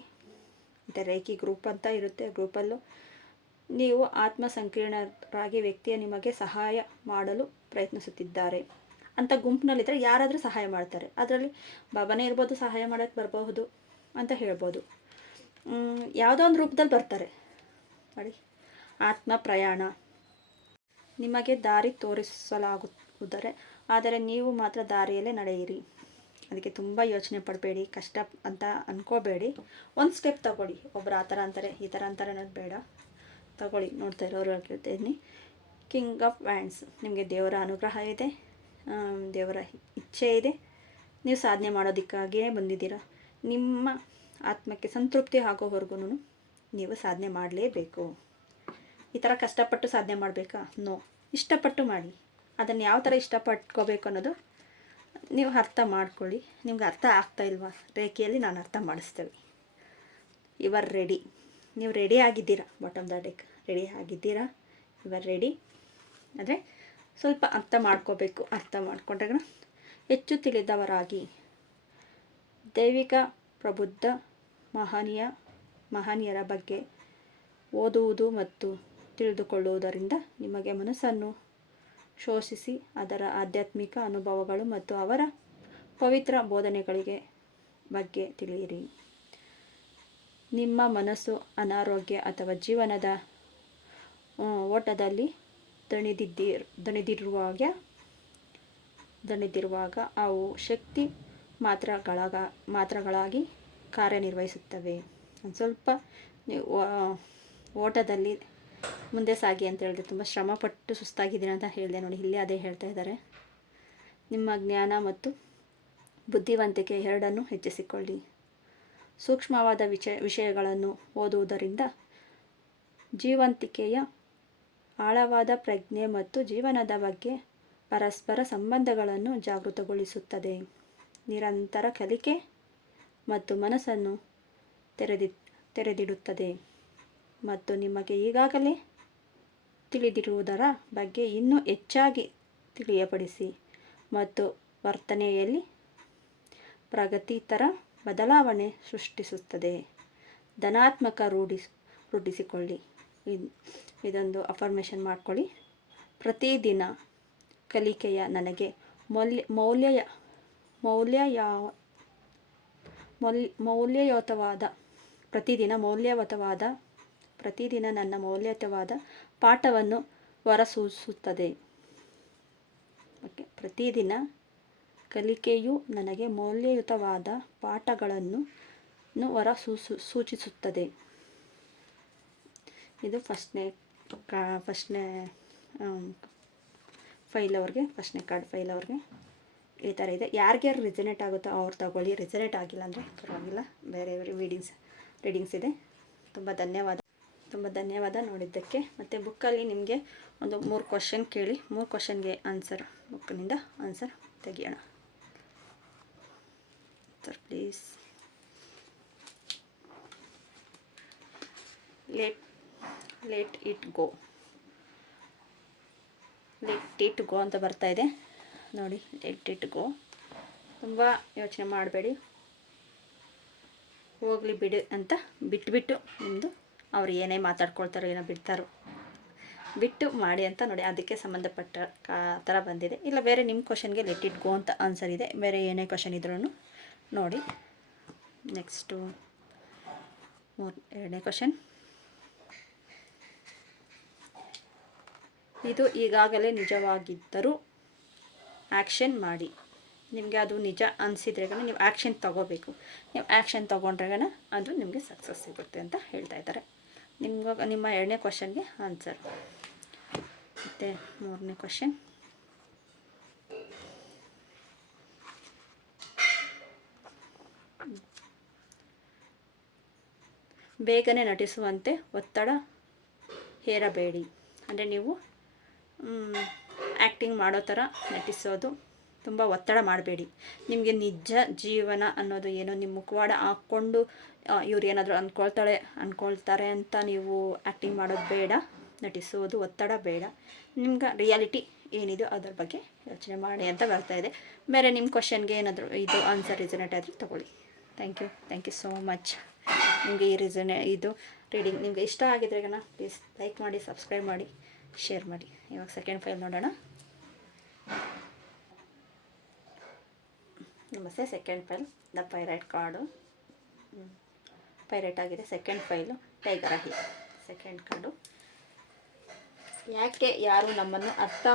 ಮತ್ತು ರೇಖಿ ಗ್ರೂಪ್ ಅಂತ ಇರುತ್ತೆ. ಗ್ರೂಪಲ್ಲೂ ನೀವು ಆತ್ಮ ಸಂಕೀರ್ಣರಾಗಿ ವ್ಯಕ್ತಿಯ ನಿಮಗೆ ಸಹಾಯ ಮಾಡಲು ಪ್ರಯತ್ನಿಸುತ್ತಿದ್ದಾರೆ ಅಂತ ಗುಂಪಿನಲ್ಲಿದ್ದರೆ ಯಾರಾದರೂ ಸಹಾಯ ಮಾಡ್ತಾರೆ. ಅದರಲ್ಲಿ ಬಾಬಾನೇ ಇರ್ಬೋದು, ಸಹಾಯ ಮಾಡೋಕ್ಕೆ ಬರಬಹುದು ಅಂತ ಹೇಳ್ಬೋದು. ಯಾವುದೋ ಒಂದು ರೂಪದಲ್ಲಿ ಬರ್ತಾರೆ ನೋಡಿ. ಆತ್ಮ ಪ್ರಯಾಣ, ನಿಮಗೆ ದಾರಿ ತೋರಿಸಲಾಗುವುದರೆ ಆದರೆ ನೀವು ಮಾತ್ರ ದಾರಿಯಲ್ಲೇ ನಡೆಯಿರಿ. ಅದಕ್ಕೆ ತುಂಬ ಯೋಚನೆ ಪಡಬೇಡಿ, ಕಷ್ಟ ಅಂತ ಅಂದ್ಕೋಬೇಡಿ. ಒಂದು ಸ್ಟೆಪ್ ತಗೊಳ್ಳಿ. ಒಬ್ಬರು ಆ ಥರ ಅಂತಾರೆ, ಈ ಥರ ಅಂತಾರೆ ಅನ್ನೋದು ಬೇಡ. ತಗೊಳ್ಳಿ. ನೋಡ್ತಾ ಇರೋರು ಹೇಳ್ತಿದ್ದೀನಿ. ಕಿಂಗ್ ಆಫ್ ವ್ಯಾಂಡ್ಸ್, ನಿಮಗೆ ದೇವರ ಅನುಗ್ರಹ ಇದೆ, ದೇವರ ಇಚ್ಛೆ ಇದೆ. ನೀವು ಸಾಧನೆ ಮಾಡೋದಕ್ಕಾಗಿಯೇ ಬಂದಿದ್ದೀರಾ. ನಿಮ್ಮ ಆತ್ಮಕ್ಕೆ ಸಂತೃಪ್ತಿ ಆಗೋವರೆಗೂ ನೀವು ಸಾಧನೆ ಮಾಡಲೇಬೇಕು. ಈ ಥರ ಕಷ್ಟಪಟ್ಟು ಸಾಧನೆ ಮಾಡಬೇಕಾ? ನೋ, ಇಷ್ಟಪಟ್ಟು ಮಾಡಿ. ಅದನ್ನು ಯಾವ ಥರ ಇಷ್ಟಪಟ್ಕೋಬೇಕು ಅನ್ನೋದು ನೀವು ಅರ್ಥ ಮಾಡ್ಕೊಳ್ಳಿ. ನಿಮ್ಗೆ ಅರ್ಥ ಆಗ್ತಾ ಇಲ್ವಾ? ರೇಖೆಯಲ್ಲಿ ನಾನು ಅರ್ಥ ಮಾಡಿಸ್ತೇವೆ. ಇವರ್ ರೆಡಿ, ನೀವು ರೆಡಿ ಆಗಿದ್ದೀರಾ. ಬಾಟಮ್ ದ ಡೆಕ್ ರೆಡಿ ಆಗಿದ್ದೀರಾ. ಇವರ್ ರೆಡಿ. ಆದರೆ ಸ್ವಲ್ಪ ಅರ್ಥ ಮಾಡ್ಕೋಬೇಕು. ಅರ್ಥ ಮಾಡ್ಕೊಂಡ್ರೆ ಹೆಚ್ಚು ತಿಳಿದವರಾಗಿ ದೈವಿಕ ಪ್ರಬುದ್ಧ ಮಹನೀಯರ ಬಗ್ಗೆ ಓದುವುದು ಮತ್ತು ತಿಳಿದುಕೊಳ್ಳುವುದರಿಂದ ನಿಮಗೆ ಮನಸ್ಸನ್ನು ಶೋಷಿಸಿ ಅದರ ಆಧ್ಯಾತ್ಮಿಕ ಅನುಭವಗಳು ಮತ್ತು ಅವರ ಪವಿತ್ರ ಬೋಧನೆಗಳಿಗೆ ಬಗ್ಗೆ ತಿಳಿಯಿರಿ. ನಿಮ್ಮ ಮನಸ್ಸು ಅನಾರೋಗ್ಯ ಅಥವಾ ಜೀವನದ ಓಟದಲ್ಲಿ ದಣಿದಿರುವಾಗ ಅವು ಶಕ್ತಿ ಮಾತ್ರಗಳಾಗಿ ಕಾರ್ಯನಿರ್ವಹಿಸುತ್ತವೆ. ಒಂದು ಸ್ವಲ್ಪ ಓಟದಲ್ಲಿ ಮುಂದೆ ಸಾಗಿ ಅಂತ ಹೇಳಿದೆ. ತುಂಬ ಶ್ರಮಪಟ್ಟು ಸುಸ್ತಾಗಿದ್ದೀನಿ ಅಂತ ಹೇಳಿದೆ ನೋಡಿ. ಇಲ್ಲಿ ಅದೇ ಹೇಳ್ತಾ ಇದ್ದಾರೆ. ನಿಮ್ಮ ಜ್ಞಾನ ಮತ್ತು ಬುದ್ಧಿವಂತಿಕೆ ಎರಡನ್ನೂ ಹೆಚ್ಚಿಸಿಕೊಳ್ಳಿ. ಸೂಕ್ಷ್ಮವಾದ ವಿಷಯಗಳನ್ನು ಓದುವುದರಿಂದ ಜೀವಂತಿಕೆಯ ಆಳವಾದ ಪ್ರಜ್ಞೆ ಮತ್ತು ಜೀವನದ ಬಗ್ಗೆ ಪರಸ್ಪರ ಸಂಬಂಧಗಳನ್ನು ಜಾಗೃತಗೊಳಿಸುತ್ತದೆ. ನಿರಂತರ ಕಲಿಕೆ ಮತ್ತು ಮನಸ್ಸನ್ನು ತೆರೆದಿಡುತ್ತದೆ ಮತ್ತು ನಿಮಗೆ ಈಗಾಗಲೇ ತಿಳಿದಿರುವುದರ ಬಗ್ಗೆ ಇನ್ನೂ ಹೆಚ್ಚಾಗಿ ತಿಳಿಯಪಡಿಸಿ ಮತ್ತು ವರ್ತನೆಯಲ್ಲಿ ಪ್ರಗತಿತರ ಬದಲಾವಣೆ ಸೃಷ್ಟಿಸುತ್ತದೆ. ಧನಾತ್ಮಕ ರೂಢಿಸಿಕೊಳ್ಳಿ. ಇದೊಂದು ಅಫರ್ಮೇಷನ್ ಮಾಡ್ಕೊಳ್ಳಿ. ಪ್ರತಿದಿನ ಕಲಿಕೆಯ ನನಗೆ ಪ್ರತಿದಿನ ನನ್ನ ಮೌಲ್ಯಯುತವಾದ ಪಾಠವನ್ನು ಹೊರಸೂಸುತ್ತದೆ. ಪ್ರತಿದಿನ ಕಲಿಕೆಯು ನನಗೆ ಮೌಲ್ಯಯುತವಾದ ಪಾಠಗಳನ್ನು ಸೂಚಿಸುತ್ತದೆ. ಇದು ಫಸ್ಟ್ನೇ ಫೈಲ್ ಅವ್ರಿಗೆ, ಫಸ್ಟ್ನೇ ಕಾರ್ಡ್ ಫೈಲ್ ಅವ್ರಿಗೆ ಈ ಥರ ಇದೆ. ಯಾರ್ಯಾರು ರಿಸನೇಟ್ ಆಗುತ್ತೋ ಅವ್ರು ತಗೊಳ್ಳಿ. ರಿಸನೇಟ್ ಆಗಿಲ್ಲ ಅಂದರೆ ಪರವಾಗಿಲ್ಲ, ಬೇರೆ ರೀಡಿಂಗ್ಸ್ ಇದೆ. ತುಂಬ ಧನ್ಯವಾದ ನೋಡಿದ್ದಕ್ಕೆ. ಮತ್ತು ಬುಕ್ಕಲ್ಲಿ ನಿಮಗೆ ಒಂದು 3 ಕ್ವಶನ್ ಕೇಳಿ, 3 ಕ್ವಶನ್ಗೆ ಬುಕ್ಕಿನಿಂದ ಆನ್ಸರ್ ತೆಗಿಯೋಣ. Sir please. Let it go ಅಂತ ಬರ್ತಾ ಇದೆ ನೋಡಿ. Let it go. ತುಂಬ ಯೋಚನೆ ಮಾಡಬೇಡಿ, ಹೋಗಲಿ ಬಿಡು ಅಂತ ಬಿಟ್ಬಿಟ್ಟು ನಿಮ್ಮದು ಅವ್ರು ಏನೇ ಮಾತಾಡ್ಕೊಳ್ತಾರೋ ಏನೋ ಬಿಡ್ತಾರೋ ಬಿಟ್ಟು ಮಾಡಿ ಅಂತ ನೋಡಿ. ಅದಕ್ಕೆ ಸಂಬಂಧಪಟ್ಟ ಥರ ಬಂದಿದೆ. ಇಲ್ಲ ಬೇರೆ ನಿಮ್ಮ ಕ್ವಶನ್ಗೆ ಲೆಟ್ ಇಟ್ ಗೋ ಅಂತ ಆನ್ಸರ್ ಇದೆ. ಬೇರೆ ಏನೇ ಕ್ವಶನ್ ಇದ್ರೂ ನೋಡಿ. ನೆಕ್ಸ್ಟು ಎರಡನೇ ಕ್ವಶನ್. ಇದು ಈಗಾಗಲೇ ನಿಜವಾಗಿದ್ದರೂ ಆ್ಯಕ್ಷನ್ ಮಾಡಿ. ನಿಮಗೆ ಅದು ನಿಜ ಅನಿಸಿದ್ರೆಗನ ನೀವು ಆ್ಯಕ್ಷನ್ ತೊಗೋಬೇಕು. ನೀವು ಆ್ಯಕ್ಷನ್ ತೊಗೊಂಡ್ರೆಗನ ಅದು ನಿಮಗೆ ಸಕ್ಸಸ್ ಸಿಗುತ್ತೆ ಅಂತ ಹೇಳ್ತಾ ಇದ್ದಾರೆ. ನಿಮ್ಮ ಎರಡನೇ ಕ್ವಶನ್ಗೆ ಆನ್ಸರ್. ಮತ್ತು ಮೂರನೇ ಕ್ವಶನ್. ಬೇಗನೆ ನಟಿಸುವಂತೆ ಒತ್ತಡ ಹೇರಬೇಡಿ. ಅಂದರೆ ನೀವು ಆ್ಯಕ್ಟಿಂಗ್ ಮಾಡೋ ಥರ ನಟಿಸೋದು, ತುಂಬ ಒತ್ತಡ ಮಾಡಬೇಡಿ. ನಿಮಗೆ ನಿಜ ಜೀವನ ಅನ್ನೋದು ಏನೋ ನಿಮ್ಮ ಮುಖವಾಡ ಹಾಕ್ಕೊಂಡು ಇವ್ರು ಏನಾದರೂ ಅಂದ್ಕೊಳ್ತಾರೆ ಅಂತ ನೀವು ಆ್ಯಕ್ಟಿಂಗ್ ಮಾಡೋದು ಬೇಡ. ನಟಿಸೋದು ಒತ್ತಡ ಬೇಡ. ನಿಮ್ಗೆ ರಿಯಾಲಿಟಿ ಏನಿದೆಯೋ ಅದ್ರ ಬಗ್ಗೆ ಯೋಚನೆ ಮಾಡಿ ಅಂತ ಬರ್ತಾ ಇದೆ. ಬೇರೆ ನಿಮ್ಮ ಕ್ವಶನ್ಗೆ ಏನಾದರೂ ಇದು ಆನ್ಸರ್ ರಿಸನೇಟ್ ಆದರೆ ತೊಗೊಳ್ಳಿ. Thank you so much. ನಿಮಗೆ ಈ ಇದು ರೀಡಿಂಗ್ ನಿಮಗೆ ಇಷ್ಟ ಆಗಿದ್ರೆಗನ ಪ್ಲೀಸ್ ಲೈಕ್ ಮಾಡಿ, ಸಬ್ಸ್ಕ್ರೈಬ್ ಮಾಡಿ, ಶೇರ್ ಮಾಡಿ. ಇವಾಗ ಸೆಕೆಂಡ್ ಫೈಲ್ ನೋಡೋಣ. ನಮಸ್ತೆ. Second file the pyrite card. Pyrite ಆಗಿದೆ. ಸೆಕೆಂಡ್ ಫೈಲು ಟೈಗರ್ ಆಗಿದೆ. Second card. ಯಾಕೆ ಯಾರು ನಮ್ಮನ್ನು ಅರ್ಥ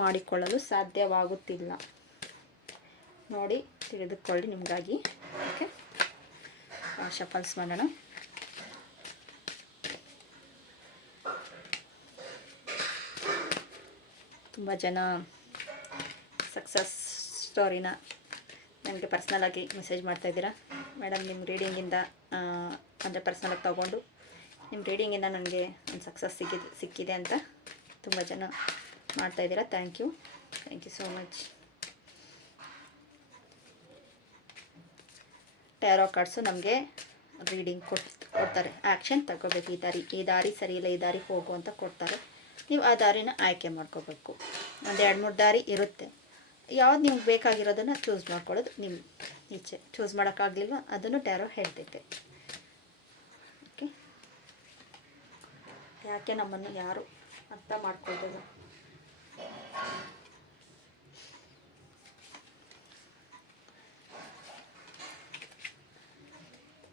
ಮಾಡಿಕೊಳ್ಳಲು ಸಾಧ್ಯವಾಗುತ್ತಿಲ್ಲ ನೋಡಿ, ತಿಳಿದುಕೊಳ್ಳಿ ನಿಮಗಾಗಿ. ಓಕೆ, ಶಫಲ್ಸ್ ಮಾಡೋಣ. ತುಂಬ ಜನ ಸಕ್ಸಸ್ ಸ್ಟೋರಿನ ನನಗೆ ಪರ್ಸ್ನಲಾಗಿ ಮೆಸೇಜ್ ಮಾಡ್ತಾಯಿದ್ದೀರಾ. ಮೇಡಮ್ ನಿಮ್ಮ ರೀಡಿಂಗಿಂದ ಅಂದರೆ ಪರ್ಸ್ನಲಾಗಿ ತೊಗೊಂಡು ನಿಮ್ಮ ರೀಡಿಂಗಿಂದ ನನಗೆ ಒಂದು ಸಕ್ಸಸ್ ಸಿಕ್ಕಿದೆ ಅಂತ ತುಂಬ ಜನ ಮಾಡ್ತಾಯಿದ್ದೀರಾ. Thank you so much. Tarot cards ನಮಗೆ ರೀಡಿಂಗ್ ಕೊಡ್ತಾರೆ. ಆ್ಯಕ್ಷನ್ ತಗೋಬೇಕು. ಈ ದಾರಿ ಸರಿ ಇಲ್ಲ, ಈ ದಾರಿ ಹೋಗು ಅಂತ ಕೊಡ್ತಾರೆ. ನೀವು ಆ ದಾರಿನ ಆಯ್ಕೆ ಮಾಡ್ಕೋಬೇಕು. ಒಂದು 2-3 ದಾರಿ ಇರುತ್ತೆ. ಯಾವ್ದು ನಿಮ್ಗೆ ಬೇಕಾಗಿರೋದನ್ನು ಚೂಸ್ ಮಾಡ್ಕೊಳ್ಳೋದು ನಿಮ್ಮ ಇಚ್ಛೆ. ಚೂಸ್ ಮಾಡೋಕ್ಕಾಗಲಿಲ್ಲ ಅದನ್ನು ಟ್ಯಾರೋ ಹೇಳ್ತೈತೆ. ಓಕೆ, ಯಾಕೆ ನಮ್ಮನ್ನು ಯಾರು ಅರ್ಥ ಮಾಡ್ಕೊಳ್ಬೋದು?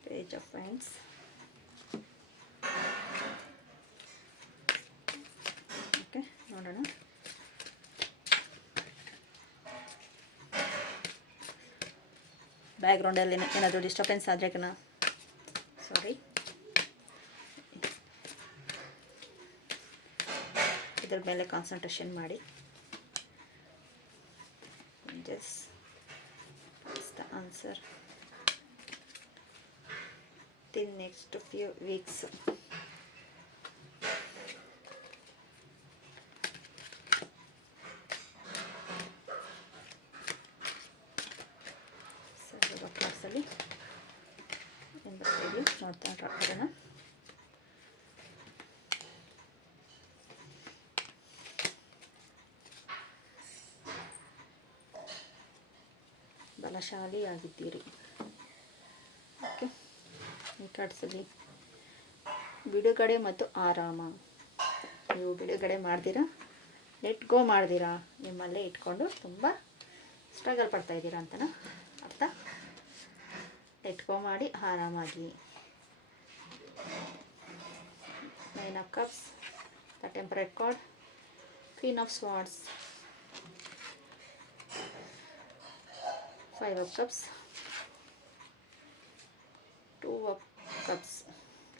Page of veins. ಓಕೆ, ನೋಡೋಣ. ಬ್ಯಾಕ್ಗ್ರೌಂಡಲ್ಲಿ ಏನಾದರೂ ಡಿಸ್ಟರ್ಬೆನ್ಸ್ ಆದರೆ ಸಾರಿ. ಇದ್ರ ಮೇಲೆ ಕಾನ್ಸಂಟ್ರೇಷನ್ ಮಾಡಿ. Just the answer till next few weeks. ಕ್ಲಾಸಲ್ಲಿ ನೋಡ್ತಾ ಇರೋಣ. ಬಲಶಾಲಿಯಾಗಿದ್ದೀರಿ. ಓಕೆ, ಈ ಕಾರ್ಡ್ಸಲ್ಲಿ ಬಿಡುಗಡೆ ಮತ್ತು ಆರಾಮ. ನೀವು ಬಿಡುಗಡೆ ಮಾಡ್ತೀರಾ, ಲೆಟ್ ಗೋ ಮಾಡ್ತೀರಾ. ನಿಮ್ಮಲ್ಲೇ ಇಟ್ಕೊಂಡು ತುಂಬ ಸ್ಟ್ರಗಲ್ ಪಡ್ತಾಯಿದ್ದೀರಾ ಅಂತನಾ ಅರ್ಥ. ಲೆಟ್ ಗೋ ಮಾಡಿ ಆರಾಮಾಗಿ. 9 of Cups, the Temperate card, Queen of Swords, 5 of Cups, 2 of Cups.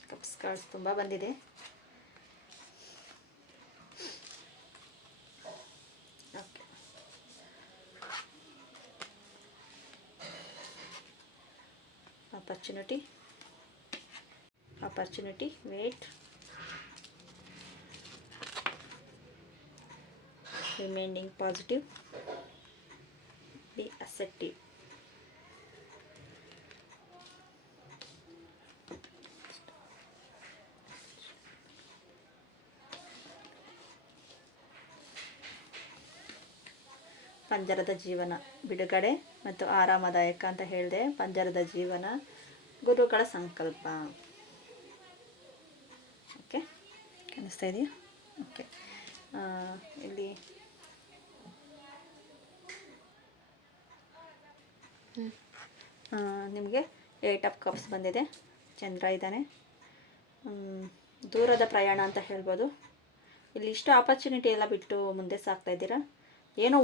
Cups cards ತುಂಬ ಬಂದಿದೆ. Okay, opportunity, wait, remaining positive, be assertive. ಪಂಜರದ ಜೀವನ, ಬಿಡುಗಡೆ ಮತ್ತು ಆರಾಮದಾಯಕ ಅಂತ ಹೇಳಿದೆ. ಪಂಜರದ ಜೀವನ ಗುರುಗಳ ಸಂಕಲ್ಪ. ಓಕೆ, ಕಾಣಿಸ್ತಾ ಇದೆಯಾ? ಓಕೆ, ಇಲ್ಲಿ ನಿಮಗೆ 8 ಆಫ್ ಕಪ್ಸ್ ಬಂದಿದೆ. ಚಂದ್ರ ಇದ್ದಾನೆ. ದೂರದ ಪ್ರಯಾಣ ಅಂತ ಹೇಳ್ಬೋದು. ಇಲ್ಲಿ ಇಷ್ಟು ಆಪರ್ಚುನಿಟಿ ಎಲ್ಲ ಬಿಟ್ಟು ಮುಂದೆ ಸಾಗ್ತಾ ಇದ್ದೀರಾ, ಏನೋ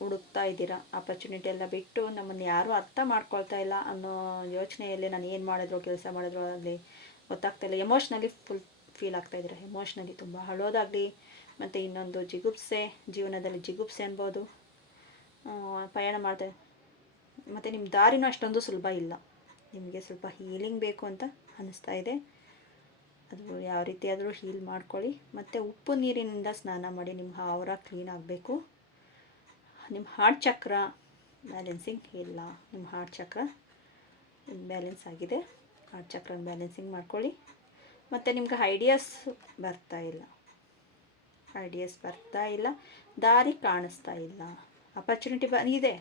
ಹುಡುಕ್ತಾ ಇದ್ದೀರಾ. ಆಪರ್ಚುನಿಟಿ ಎಲ್ಲ ಬಿಟ್ಟು ನಮ್ಮನ್ನು ಯಾರೂ ಅರ್ಥ ಮಾಡ್ಕೊಳ್ತಾ ಇಲ್ಲ ಅನ್ನೋ ಯೋಚನೆಯಲ್ಲಿ ನಾನು ಏನು ಮಾಡಿದ್ರು, ಕೆಲಸ ಮಾಡಿದ್ರು ಆಗಲಿ ಗೊತ್ತಾಗ್ತಾ ಇಲ್ಲ. ಎಮೋಷ್ನಲಿ ಫುಲ್ ಫೀಲ್ ಆಗ್ತಾಯಿದ್ದೀರಾ. ಎಮೋಷ್ನಲಿ ತುಂಬ ಅಳೋದಾಗಲಿ, ಮತ್ತು ಇನ್ನೊಂದು ಜಿಗುಪ್ಸೆ, ಜೀವನದಲ್ಲಿ ಜಿಗುಪ್ಸೆ ಅನ್ಬೋದು. ಪಯಣ ಮಾಡ್ತಾ, ಮತ್ತು ನಿಮ್ಮ ದಾರಿನೂ ಅಷ್ಟೊಂದು ಸುಲಭ ಇಲ್ಲ. ನಿಮಗೆ ಸ್ವಲ್ಪ ಹೀಲಿಂಗ್ ಬೇಕು ಅಂತ ಅನ್ನಿಸ್ತಾ ಇದೆ. ಅದು ಯಾವ ರೀತಿ ಆದರೂ ಹೀಲ್ ಮಾಡ್ಕೊಳ್ಳಿ. ಮತ್ತು ಉಪ್ಪು ನೀರಿನಿಂದ ಸ್ನಾನ ಮಾಡಿ. ನಿಮ್ಮ ಆವರ ಕ್ಲೀನ್ ಆಗಬೇಕು. ನಿಮ್ಮ ಹಾರ್ಟ್ ಚಕ್ರ ಬ್ಯಾಲೆನ್ಸಿಂಗ್ ಇಲ್ಲ. ನಿಮ್ಮ ಹಾರ್ಟ್ ಚಕ್ರ ಬ್ಯಾಲೆನ್ಸ್ ಆಗಿದೆ. ಹಾರ್ಟ್ ಚಕ್ರನ ಬ್ಯಾಲೆನ್ಸಿಂಗ್ ಮಾಡ್ಕೊಳ್ಳಿ. ಮತ್ತು ನಿಮ್ಗೆ ಐಡಿಯಾಸ್ ಬರ್ತಾ ಇಲ್ಲ, ದಾರಿ ಕಾಣಿಸ್ತಾ ಇಲ್ಲ. ಆಪರ್ಚುನಿಟಿ ಇದೆ,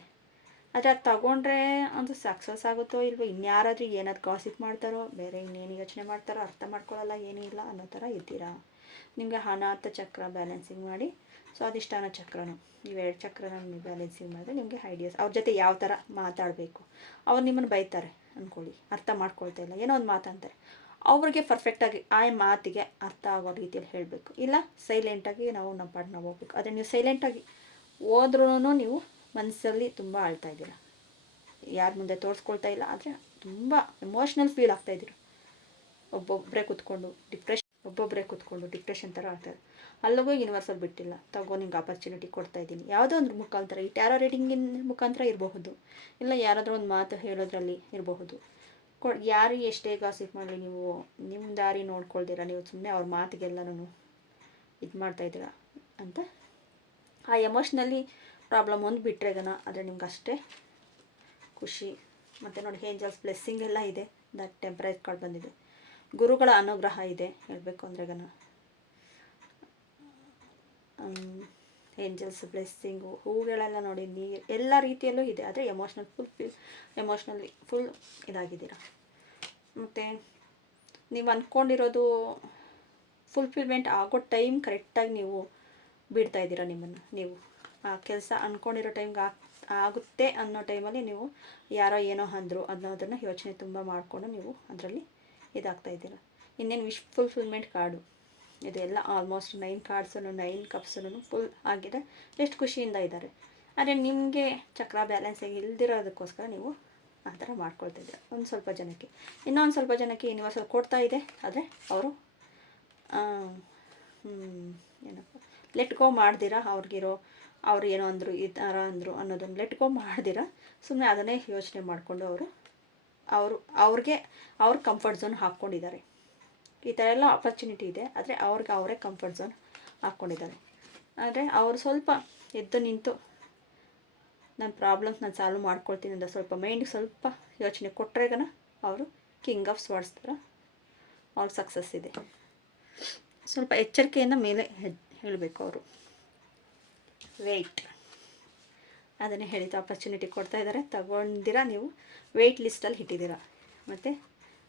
ಆದರೆ ಅದು ತಗೊಂಡ್ರೆ ಅದು ಸಕ್ಸಸ್ ಆಗುತ್ತೋ ಇಲ್ವೋ, ಇನ್ಯಾರಾದರೂ ಏನಾದ್ರು ಗಾಸಿಪ್ ಮಾಡ್ತಾರೋ, ಬೇರೆ ಇನ್ನೇನು ಯೋಚನೆ ಮಾಡ್ತಾರೋ, ಅರ್ಥ ಮಾಡ್ಕೊಳ್ಳಲ್ಲ, ಏನೂ ಇಲ್ಲ ಅನ್ನೋ ಥರ ಇದ್ದೀರಾ. ನಿಮಗೆ ಅನಾಥ ಚಕ್ರ ಬ್ಯಾಲೆನ್ಸಿಂಗ್ ಮಾಡಿ, ಸ್ವಾಧಿಷ್ಠಾನ ಚಕ್ರನು, ಇವೆರಡು ಚಕ್ರನ ನೀವು ಬ್ಯಾಲೆನ್ಸಿಂಗ್ ಮಾಡಿದ್ರೆ ನಿಮಗೆ ಐಡಿಯಾಸ್. ಅವ್ರ ಜೊತೆ ಯಾವ ಥರ ಮಾತಾಡಬೇಕು. ಅವ್ರು ನಿಮ್ಮನ್ನು ಬೈತಾರೆ ಅಂದ್ಕೊಳ್ಳಿ, ಅರ್ಥ ಮಾಡ್ಕೊಳ್ತಾ ಇಲ್ಲ, ಏನೋ ಒಂದು ಮಾತಂತಾರೆ, ಅವ್ರಿಗೆ ಪರ್ಫೆಕ್ಟಾಗಿ ಆ ಮಾತಿಗೆ ಅರ್ಥ ಆಗೋ ರೀತಿಯಲ್ಲಿ ಹೇಳಬೇಕು. ಇಲ್ಲ ಸೈಲೆಂಟಾಗಿ ನಾವು ನಮ್ಮ ಪಾಡಿಗೆ ನಾವು ಹೋಗ್ಬೇಕು. ಆದರೆ ನೀವು ಸೈಲೆಂಟಾಗಿ ಹೋದ್ರೂ ನೀವು ಮನಸ್ಸಲ್ಲಿ ತುಂಬ ಅಳ್ತಾ ಇದ್ದೀರ, ಯಾರ ಮುಂದೆ ತೋರಿಸ್ಕೊಳ್ತಾ ಇಲ್ಲ, ಆದರೆ ತುಂಬ ಎಮೋಷ್ನಲ್ ಫೀಲ್ ಆಗ್ತಾಯಿದ್ದೀರ. ಒಬ್ಬೊಬ್ಬರೇ ಕೂತ್ಕೊಂಡು ಡಿಪ್ರೆಷನ್ ಥರ ಆಗ್ತಾಯಿದೆ. ಅಲ್ಲಿಗೂ ಯೂನಿವರ್ಸಲ್ ಬಿಟ್ಟಿಲ್ಲ, ತಗೋ ನಿಂಗೆ ಆಪರ್ಚುನಿಟಿ ಕೊಡ್ತಾ ಇದ್ದೀನಿ. ಯಾವುದೋ ಒಂದು ಮುಖಾಂತರ, ಈ ಟ್ಯಾರೋ ರೀಡಿಂಗಿನ ಮುಖಾಂತರ ಇರಬಹುದು, ಇಲ್ಲ ಯಾರಾದರೂ ಒಂದು ಮಾತು ಹೇಳೋದ್ರಲ್ಲಿ ಇರಬಹುದು. ಯಾರು ಎಷ್ಟೇ ಗಾಸಿಪ್ ಮಾಡಲಿ, ನೀವು ನಿಮ್ಮ ದಾರಿ ನೋಡ್ಕೊಳ್ತೀರ, ನೀವು ಸುಮ್ಮನೆ ಅವ್ರ ಮಾತಿಗೆಲ್ಲನೂ ಇದು ಮಾಡ್ತಾಯಿದ್ದೀರ ಅಂತ ಆ ಎಮೋಷ್ನಲ್ಲಿ ಪ್ರಾಬ್ಲಮ್ ಒಂದು ಬಿಟ್ಟರೆಗನ, ಆದರೆ ನಿಮ್ಗೆ ಅಷ್ಟೇ ಖುಷಿ. ಮತ್ತು ನೋಡಿ, ಏಂಜಲ್ಸ್ ಬ್ಲೆಸ್ಸಿಂಗ್ ಎಲ್ಲ ಇದೆ. ದಟ್ ಟೆಂಪರೇಚರ್ ಕಾರ್ಡ್ ಬಂದಿದೆ. ಗುರುಗಳ ಅನುಗ್ರಹ ಇದೆ ಹೇಳಬೇಕು ಅಂದ್ರೆಗನ. ಏಂಜಲ್ಸ್ ಬ್ಲೆಸ್ಸಿಂಗು, ಹೂಗಳೆಲ್ಲ ನೋಡಿ, ನೀರು ಎಲ್ಲ ರೀತಿಯಲ್ಲೂ ಇದೆ. ಆದರೆ ಎಮೋಷ್ನಲಿ ಫುಲ್ ಇದಾಗಿದ್ದೀರ. ಮತ್ತು ನೀವು ಅಂದ್ಕೊಂಡಿರೋದು ಫುಲ್ಫಿಲ್ಮೆಂಟ್ ಆಗೋ ಟೈಮ್ ಕರೆಕ್ಟಾಗಿ ನೀವು ಬಿಡ್ತಾ ಇದ್ದೀರ. ನಿಮ್ಮನ್ನು ನೀವು ಆ ಕೆಲಸ ಅಂದ್ಕೊಂಡಿರೋ ಟೈಮ್ಗೆ ಆಗುತ್ತೆ ಅನ್ನೋ ಟೈಮಲ್ಲಿ ನೀವು ಯಾರೋ ಏನೋ ಅಂದರು ಅನ್ನೋದನ್ನು ಯೋಚನೆ ತುಂಬ ಮಾಡಿಕೊಂಡು ನೀವು ಅದರಲ್ಲಿ ಇದಾಗ್ತಾ ಇದ್ದೀರ. ಇನ್ನೇನು ವಿಶ್ ಫುಲ್ಫಿಲ್ಮೆಂಟ್ ಕಾರ್ಡು ಇದೆಲ್ಲ ಆಲ್ಮೋಸ್ಟ್ 9 ಕಾರ್ಡ್ಸೂ 9 ಕಪ್ಸೂ ಫುಲ್ ಆಗಿದೆ. ಎಷ್ಟು ಖುಷಿಯಿಂದ ಇದ್ದಾರೆ. ಆದರೆ ನಿಮಗೆ ಚಕ್ರ ಬ್ಯಾಲೆನ್ಸಿಂಗ್ ಇಲ್ದಿರೋದಕ್ಕೋಸ್ಕರ ನೀವು ಆ ಥರ ಮಾಡ್ಕೊಳ್ತಾ ಇದ್ದೀರ ಒಂದು ಸ್ವಲ್ಪ ಜನಕ್ಕೆ. ಇನ್ನೊಂದು ಸ್ವಲ್ಪ ಜನಕ್ಕೆ ಯೂನಿವರ್ಸಲ್ ಕೊಡ್ತಾ ಇದೆ, ಆದರೆ ಅವರು ಏನಪ್ಪ ಲೆಟ್ ಗೋ ಮಾಡ್ದಿರಾ, ಅವ್ರು ಏನೋ ಅಂದರು, ಈ ಥರ ಅಂದರು ಅನ್ನೋದನ್ನು ಲೆಟ್ ಗೋ ಮಾಡ್ದಿರಾ ಸುಮ್ಮನೆ ಅದನ್ನೇ ಯೋಚನೆ ಮಾಡಿಕೊಂಡು ಅವ್ರಿಗೆ ಅವ್ರ ಕಂಫರ್ಟ್ ಝೋನ್ ಹಾಕ್ಕೊಂಡಿದ್ದಾರೆ. ಈ ಥರ ಎಲ್ಲ ಆಪರ್ಚುನಿಟಿ ಇದೆ, ಆದರೆ ಅವರೇ ಕಂಫರ್ಟ್ ಝೋನ್ ಹಾಕ್ಕೊಂಡಿದ್ದಾರೆ. ಆದರೆ ಅವರು ಸ್ವಲ್ಪ ಎದ್ದು ನಿಂತು ನನ್ನ ಪ್ರಾಬ್ಲಮ್ಸ್ ನಾನು ಸಾಲ್ವ್ ಮಾಡ್ಕೊಳ್ತೀನಿ ಅಂತ ಸ್ವಲ್ಪ ಮೈಂಡಿಗೆ ಸ್ವಲ್ಪ ಯೋಚನೆ ಕೊಟ್ಟರೆಗನ ಅವರು ಕಿಂಗ್ ಆಫ್ ಸ್ವಾರ್ಡ್ಸ್ ಥರ ಅವ್ರಿಗೆ ಸಕ್ಸಸ್ ಇದೆ. ಸ್ವಲ್ಪ ಎಚ್ಚರಿಕೆಯಿಂದ ಮೇಲೆ ಹೇಳಬೇಕು ಅವರು. ವೆಯ್ಟ್ ಅದನ್ನೇ ಹೇಳಿದ್ದು, ಆಪರ್ಚುನಿಟಿ ಕೊಡ್ತಾ ಇದ್ದಾರೆ, ತಗೊಂಡಿರಾ, ನೀವು ವೆಯ್ಟ್ ಲಿಸ್ಟಲ್ಲಿ ಇಟ್ಟಿದ್ದೀರಾ. ಮತ್ತು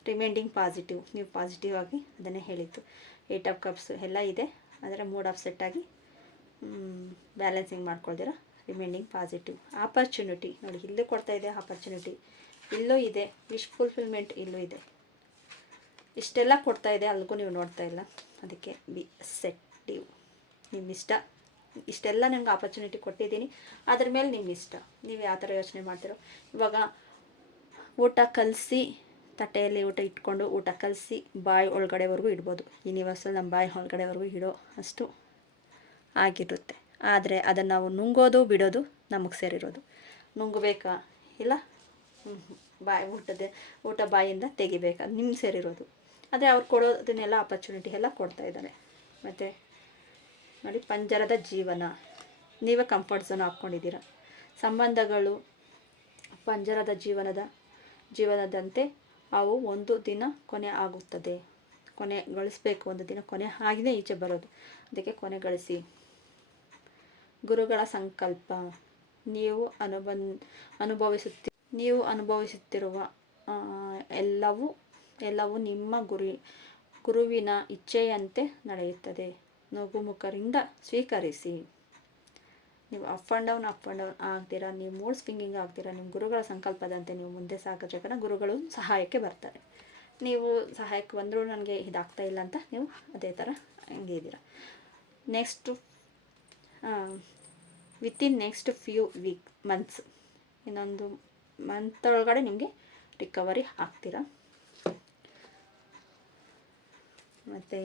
ರಿಮೈಂಡಿಂಗ್ ಪಾಸಿಟಿವ್, ನೀವು ಪಾಸಿಟಿವ್ ಆಗಿ ಅದನ್ನೇ ಹೇಳಿದ್ದು. 8 ಆಫ್ ಕಪ್ಸ್ ಎಲ್ಲ ಇದೆ, ಆದರೆ ಮೂಡ್ ಆಫ್ ಸೆಟ್ ಆಗಿ ಬ್ಯಾಲೆನ್ಸಿಂಗ್ ಮಾಡ್ಕೊಳ್ತೀರಾ. Reminding positive. ಆಪರ್ಚುನಿಟಿ ನೋಡಿ, ಇಲ್ಲೂ ಕೊಡ್ತಾ ಇದೆ ಆಪರ್ಚುನಿಟಿ, ಇಲ್ಲೂ ಇದೆ ವಿಶ್ ಫುಲ್ಫಿಲ್ಮೆಂಟ್, ಇಲ್ಲೂ ಇದೆ. ಇಷ್ಟೆಲ್ಲ ಕೊಡ್ತಾ ಇದೆ, ಅಲ್ಲಿಗೂ ನೀವು ನೋಡ್ತಾ ಇಲ್ಲ. ಅದಕ್ಕೆ ಬಿ ಸೆಟ್ಟಿವ್, ನಿಮ್ಮ ಇಷ್ಟ. ಇಷ್ಟೆಲ್ಲ ನಿಮ್ಗೆ ಆಪರ್ಚುನಿಟಿ ಕೊಟ್ಟಿದ್ದೀನಿ, ಅದ್ರ ಮೇಲೆ ನಿಮ್ಮ ಇಷ್ಟ, ನೀವು ಯಾವ ಥರ ಯೋಚನೆ ಮಾಡ್ತೀರೋ. ಇವಾಗ ಊಟ ಕಲಸಿ ತಟ್ಟೆಯಲ್ಲಿ ಊಟ ಇಟ್ಕೊಂಡು ಊಟ ಕಲಸಿ ಬಾಯಿ ಒಳಗಡೆವರೆಗೂ ಇಡ್ಬೋದು. ಯೂನಿವರ್ಸಲ್ ನಮ್ಮ ಬಾಯಿ ಒಳಗಡೆವರೆಗೂ ಇಡೋ ಅಷ್ಟು ಆಗಿರುತ್ತೆ. ಆದರೆ ಅದನ್ನು ನಾವು ನುಂಗೋದು ಬಿಡೋದು ನಮಗೆ ಸೇರಿರೋದು. ನುಂಗಬೇಕಾ ಇಲ್ಲ ಊಟ ಬಾಯಿಂದ ತೆಗಿಬೇಕಾ ನಿಮ್ಗೆ ಸೇರಿರೋದು. ಆದರೆ ಅವ್ರು ಕೊಡೋದನ್ನೆಲ್ಲ ಆಪರ್ಚುನಿಟಿ ಎಲ್ಲ ಕೊಡ್ತಾ ಇದ್ದಾರೆ. ಮತ್ತು ನೋಡಿ, ಪಂಜರದ ಜೀವನ, ನೀವೇ ಕಂಫರ್ಟ್ ಝೋನ್ ಹಾಕ್ಕೊಂಡಿದ್ದೀರ. ಸಂಬಂಧಗಳು ಪಂಜರದ ಜೀವನದಂತೆ ಅವು ಒಂದು ದಿನ ಕೊನೆ ಆಗುತ್ತದೆ. ಕೊನೆಗಳಿಸ್ಬೇಕು, ಒಂದು ದಿನ ಕೊನೆ ಆಗಿನೇ ಈಚೆ ಬರೋದು. ಅದಕ್ಕೆ ಕೊನೆಗಳಿಸಿ. ಗುರುಗಳ ಸಂಕಲ್ಪ, ನೀವು ಅನುಭವಿಸುತ್ತಿರುವ ಎಲ್ಲವೂ ನಿಮ್ಮ ಗುರುವಿನ ಇಚ್ಛೆಯಂತೆ ನಡೆಯುತ್ತದೆ. ನಗುಮುಖರಿಂದ ಸ್ವೀಕರಿಸಿ. ನೀವು ಅಪ್ ಆ್ಯಂಡ್ ಡೌನ್ ಆಗ್ತೀರಾ, ನೀವು ಮೂಡ್ ಸ್ವಿಂಗಿಂಗ್ ಆಗ್ತೀರಾ. ನಿಮ್ಮ ಗುರುಗಳ ಸಂಕಲ್ಪದಂತೆ ನೀವು ಮುಂದೆ ಸಾಗೋ ಗುರುಗಳು ಸಹಾಯಕ್ಕೆ ಬರ್ತಾರೆ. ನೀವು ಸಹಾಯಕ್ಕೆ ಬಂದರೂ ನನಗೆ ಇದಾಗ್ತಾ ಇಲ್ಲ ಅಂತ ನೀವು ಅದೇ ಥರ ಹಂಗೆ ಇದ್ದೀರಾ. Next within next few months, ಇನ್ನೊಂದು ಮಂತ್ ಒಳಗಡೆ ನಿಮಗೆ ರಿಕವರಿ ಆಗ್ತೀರಾ. ಮತ್ತು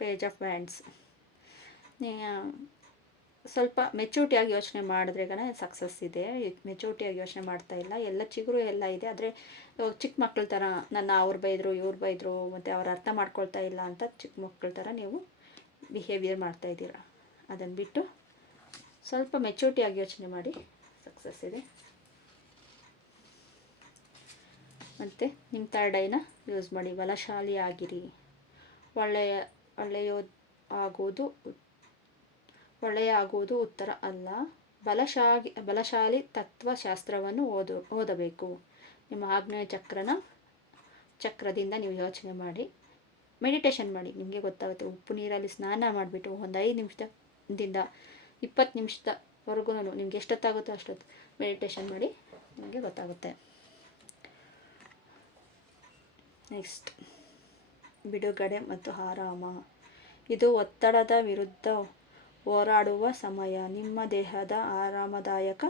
ಪೇಜ್ ಆಫ್ ವ್ಯಾಂಡ್ಸ್, ಸ್ವಲ್ಪ ಮೆಚೂರಿಟಿಯಾಗಿ ಯೋಚನೆ ಮಾಡಿದ್ರೆ ಸಕ್ಸಸ್ ಇದೆ. ಮೆಚೂರಿಟಿಯಾಗಿ ಯೋಚನೆ ಮಾಡ್ತಾ ಇಲ್ಲ, ಎಲ್ಲ ಚಿಗುರು ಎಲ್ಲ ಇದೆ. ಆದರೆ ಚಿಕ್ಕ ಮಕ್ಕಳ ಥರ ನನ್ನ ಅವ್ರು ಬೈದರು ಇವ್ರು ಬೈದರು ಮತ್ತು ಅವ್ರು ಅರ್ಥ ಮಾಡ್ಕೊಳ್ತಾ ಇಲ್ಲ ಅಂತ ಚಿಕ್ಕ ಮಕ್ಕಳ ಥರ ನೀವು ಬಿಹೇವಿಯರ್ ಮಾಡ್ತಾಯಿದ್ದೀರಾ. ಅದನ್ನು ಬಿಟ್ಟು ಸ್ವಲ್ಪ ಮೆಚೂರಿಟಿಯಾಗಿ ಯೋಚನೆ ಮಾಡಿ, ಸಕ್ಸಸ್ ಇದೆ. ಮತ್ತು ನಿಮ್ಮ ಥರ್ಡ್ ಐನ ಯೂಸ್ ಮಾಡಿ. ಬಲಶಾಲಿಯಾಗಿರಿ. ಒಳ್ಳೆಯ ಆಗುವುದು ಉತ್ತರ ಅಲ್ಲ. ಬಲಶಾಲಿ ತತ್ವಶಾಸ್ತ್ರವನ್ನು ಓದಬೇಕು. ನಿಮ್ಮ ಆಗ್ನೇಯ ಚಕ್ರದಿಂದ ನೀವು ಯೋಚನೆ ಮಾಡಿ, ಮೆಡಿಟೇಷನ್ ಮಾಡಿ. ನಿಮಗೆ ಗೊತ್ತಾಗುತ್ತೆ. ಉಪ್ಪು ನೀರಲ್ಲಿ ಸ್ನಾನ ಮಾಡಿಬಿಟ್ಟು ಒಂದು 5 ನಿಮಿಷದಿಂದ 20 ನಿಮಿಷದವರೆಗೂ ನಿಮ್ಗೆ ಎಷ್ಟೊತ್ತಾಗುತ್ತೋ ಅಷ್ಟೊತ್ತು ಮೆಡಿಟೇಷನ್ ಮಾಡಿ, ನಿಮಗೆ ಗೊತ್ತಾಗುತ್ತೆ. ನೆಕ್ಸ್ಟ್, ಬಿಡುಗಡೆ ಮತ್ತು ಆರಾಮ. ಇದು ಒತ್ತಡದ ವಿರುದ್ಧ ಹೋರಾಡುವ ಸಮಯ. ನಿಮ್ಮ ದೇಹದ ಆರಾಮದಾಯಕ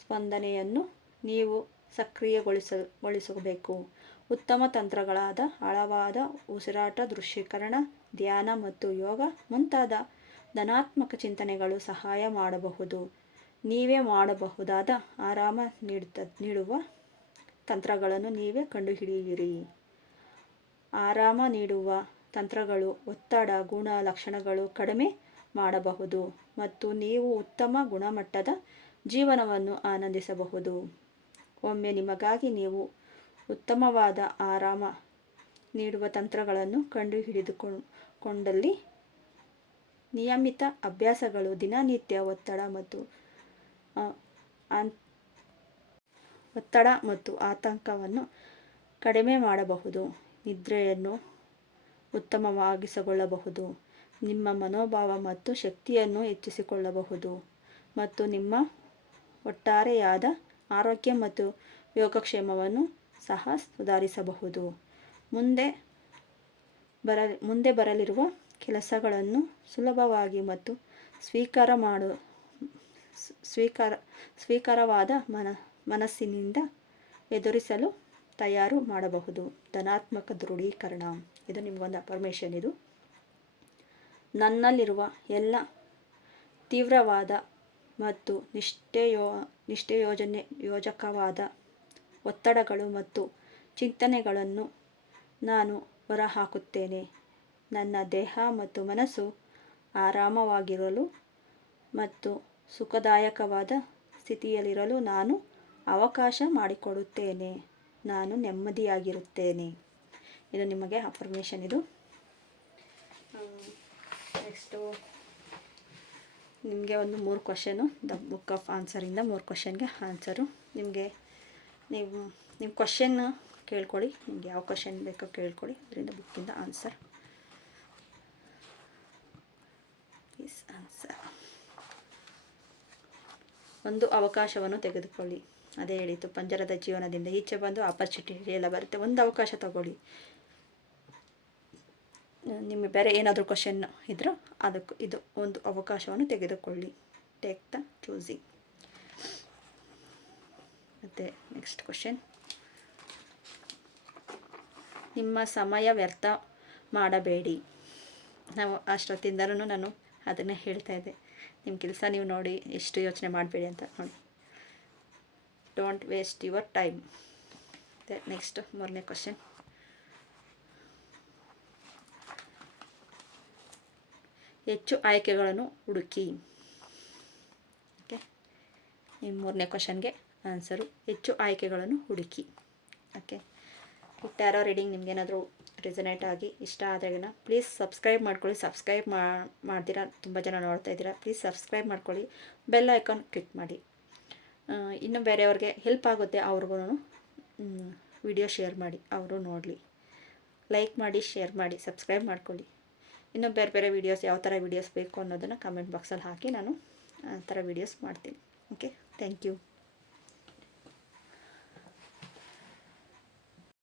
ಸ್ಪಂದನೆಯನ್ನು ನೀವು ಸಕ್ರಿಯಗೊಳಿಸಬೇಕು. ಉತ್ತಮ ತಂತ್ರಗಳಾದ ಆಳವಾದ ಉಸಿರಾಟ, ದೃಶ್ಯೀಕರಣ, ಧ್ಯಾನ ಮತ್ತು ಯೋಗ ಮುಂತಾದ ಧನಾತ್ಮಕ ಚಿಂತನೆಗಳು ಸಹಾಯ ಮಾಡಬಹುದು. ನೀವೇ ಮಾಡಬಹುದಾದ ಆರಾಮ ನೀಡುವ ತಂತ್ರಗಳನ್ನು ನೀವೇ ಕಂಡುಹಿಡಿಯಿರಿ. ಆರಾಮ ನೀಡುವ ತಂತ್ರಗಳು ಒತ್ತಡ ಗುಣಲಕ್ಷಣಗಳು ಕಡಿಮೆ ಮಾಡಬಹುದು ಮತ್ತು ನೀವು ಉತ್ತಮ ಗುಣಮಟ್ಟದ ಜೀವನವನ್ನು ಆನಂದಿಸಬಹುದು. ಒಮ್ಮೆ ನಿಮಗಾಗಿ ನೀವು ಉತ್ತಮವಾದ ಆರಾಮ ನೀಡುವ ತಂತ್ರಗಳನ್ನು ಕಂಡುಹಿಡಿದುಕೊಂಡಲ್ಲಿ, ನಿಯಮಿತ ಅಭ್ಯಾಸಗಳು ದಿನನಿತ್ಯ ಒತ್ತಡ ಮತ್ತು ಆತಂಕವನ್ನು ಕಡಿಮೆ ಮಾಡಬಹುದು. ನಿದ್ರೆಯನ್ನು ಉತ್ತಮವಾಗಿಸಿಕೊಳ್ಳಬಹುದು. ನಿಮ್ಮ ಮನೋಭಾವ ಮತ್ತು ಶಕ್ತಿಯನ್ನು ಹೆಚ್ಚಿಸಿಕೊಳ್ಳಬಹುದು ಮತ್ತು ನಿಮ್ಮ ಒಟ್ಟಾರೆಯಾದ ಆರೋಗ್ಯ ಮತ್ತು ಯೋಗಕ್ಷೇಮವನ್ನು ಸಹ ಸುಧಾರಿಸಬಹುದು. ಮುಂದೆ ಬರಲಿರುವ ಕೆಲಸಗಳನ್ನು ಸುಲಭವಾಗಿ ಮತ್ತು ಸ್ವೀಕಾರವಾದ ಮನಸ್ಸಿನಿಂದ ಎದುರಿಸಲು ತಯಾರು ಮಾಡಬಹುದು. ಧನಾತ್ಮಕ ದೃಢೀಕರಣ. ಇದು ನಿಮಗೊಂದು ಅಫರ್ಮೇಷನ್. ಇದು ನನ್ನಲ್ಲಿರುವ ಎಲ್ಲ ತೀವ್ರವಾದ ಮತ್ತು ನಿಷ್ಪ್ರಯೋಜಕವಾದ ಒತ್ತಡಗಳು ಮತ್ತು ಚಿಂತನೆಗಳನ್ನು ನಾನು ಹೊರಹಾಕುತ್ತೇನೆ. ನನ್ನ ದೇಹ ಮತ್ತು ಮನಸ್ಸು ಆರಾಮವಾಗಿರಲು ಮತ್ತು ಸುಖದಾಯಕವಾದ ಸ್ಥಿತಿಯಲ್ಲಿರಲು ನಾನು ಅವಕಾಶ ಮಾಡಿಕೊಡುತ್ತೇನೆ. ನಾನು ನೆಮ್ಮದಿಯಾಗಿರುತ್ತೇನೆ. ಇದು ನಿಮಗೆ ಅಫರ್ಮೇಷನ್. ಇದು ನೆಕ್ಸ್ಟು ನಿಮಗೆ ಒಂದು 3 ಕ್ವಶನು, ದ ಬುಕ್ ಆಫ್ ಆನ್ಸರಿಂದ 3 ಕ್ವಶನ್ಗೆ ಆನ್ಸರು. ನಿಮ್ಮ ಕ್ವಶನ್ ಕೇಳ್ಕೊಳ್ಳಿ. ನಿಮಗೆ ಯಾವ ಕ್ವಶನ್ ಬೇಕೋ ಕೇಳ್ಕೊಳ್ಳಿ, ಅದರಿಂದ ಬುಕ್ಕಿಂದ ಆನ್ಸರ್. Please answer. ಒಂದು ಅವಕಾಶವನ್ನು ತೆಗೆದುಕೊಳ್ಳಿ. ಅದೇ ಹೇಳಿತು, ಪಂಜರದ ಜೀವನದಿಂದ ಈಚೆ ಬಂದು ಆಪರ್ಚುನಿಟಿ ಎಲ್ಲ ಬರುತ್ತೆ. ಒಂದು ಅವಕಾಶ ತಗೊಳ್ಳಿ. ನಿಮಗೆ ಬೇರೆ ಏನಾದರೂ ಕ್ವಶನ್ ಇದ್ದರೂ ಅದಕ್ಕೆ ಇದು ಒಂದು ಅವಕಾಶವನ್ನು ತೆಗೆದುಕೊಳ್ಳಿ. Take the choosing. ಮತ್ತು ನೆಕ್ಸ್ಟ್ ಕ್ವಶನ್, ನಿಮ್ಮ ಸಮಯ ವ್ಯರ್ಥ ಮಾಡಬೇಡಿ. ನಾವು ಅಷ್ಟೊತ್ತಿಂದಲೂ ನಾನು ಅದನ್ನೇ ಹೇಳ್ತಾ ಇದ್ದೆ, ನಿಮ್ಮ ಕೆಲಸ ನೀವು ನೋಡಿ, ಎಷ್ಟು ಯೋಚನೆ ಮಾಡಬೇಡಿ ಅಂತ ನೋಡಿ. Don't waste your time. Next 3ನೇ ಕ್ವಶನ್, ಹೆಚ್ಚು ಆಯ್ಕೆಗಳನ್ನು ಹುಡುಕಿ. ಓಕೆ, ಈ 3ನೇ ಕ್ವಶನ್ಗೆ ಆನ್ಸರು ಹೆಚ್ಚು ಆಯ್ಕೆಗಳನ್ನು ಹುಡುಕಿ. ಓಕೆ, ಈ ಟ್ಯಾರೋ ರೀಡಿಂಗ್ ನಿಮಗೇನಾದರೂ ರೆಸನೇಟ್ ಆಗಿ ಇಷ್ಟ ಆದಾಗನ ಪ್ಲೀಸ್ ಸಬ್ಸ್ಕ್ರೈಬ್ ಮಾಡ್ಕೊಳ್ಳಿ. ಸಬ್ಸ್ಕ್ರೈಬ್ ಮಾಡ್ತೀರಾ ತುಂಬ ಜನ ನೋಡ್ತಾ ಇದ್ದೀರಾ, ಪ್ಲೀಸ್ ಸಬ್ಸ್ಕ್ರೈಬ್ ಮಾಡ್ಕೊಳ್ಳಿ. ಬೆಲ್ ಐಕಾನ್ ಕ್ಲಿಕ್ ಮಾಡಿ. ಇನ್ನು ಬೇರೆಯವ್ರಿಗೆ ಹೆಲ್ಪ್ ಆಗುತ್ತೆ ಅವ್ರಿಗೂ ವಿಡಿಯೋ ಶೇರ್ ಮಾಡಿ, ಅವರು ನೋಡಲಿ. ಲೈಕ್ ಮಾಡಿ, ಶೇರ್ ಮಾಡಿ, ಸಬ್ಸ್ಕ್ರೈಬ್ ಮಾಡ್ಕೊಳ್ಳಿ. ಇನ್ನೂ ಬೇರೆ ಬೇರೆ ವೀಡಿಯೋಸ್ ಯಾವ ಥರ ವೀಡಿಯೋಸ್ ಬೇಕು ಅನ್ನೋದನ್ನು ಕಮೆಂಟ್ ಬಾಕ್ಸಲ್ಲಿ ಹಾಕಿ ನಾನು ಆ ಥರ ವೀಡಿಯೋಸ್ ಮಾಡ್ತೀನಿ. Okay, thank you.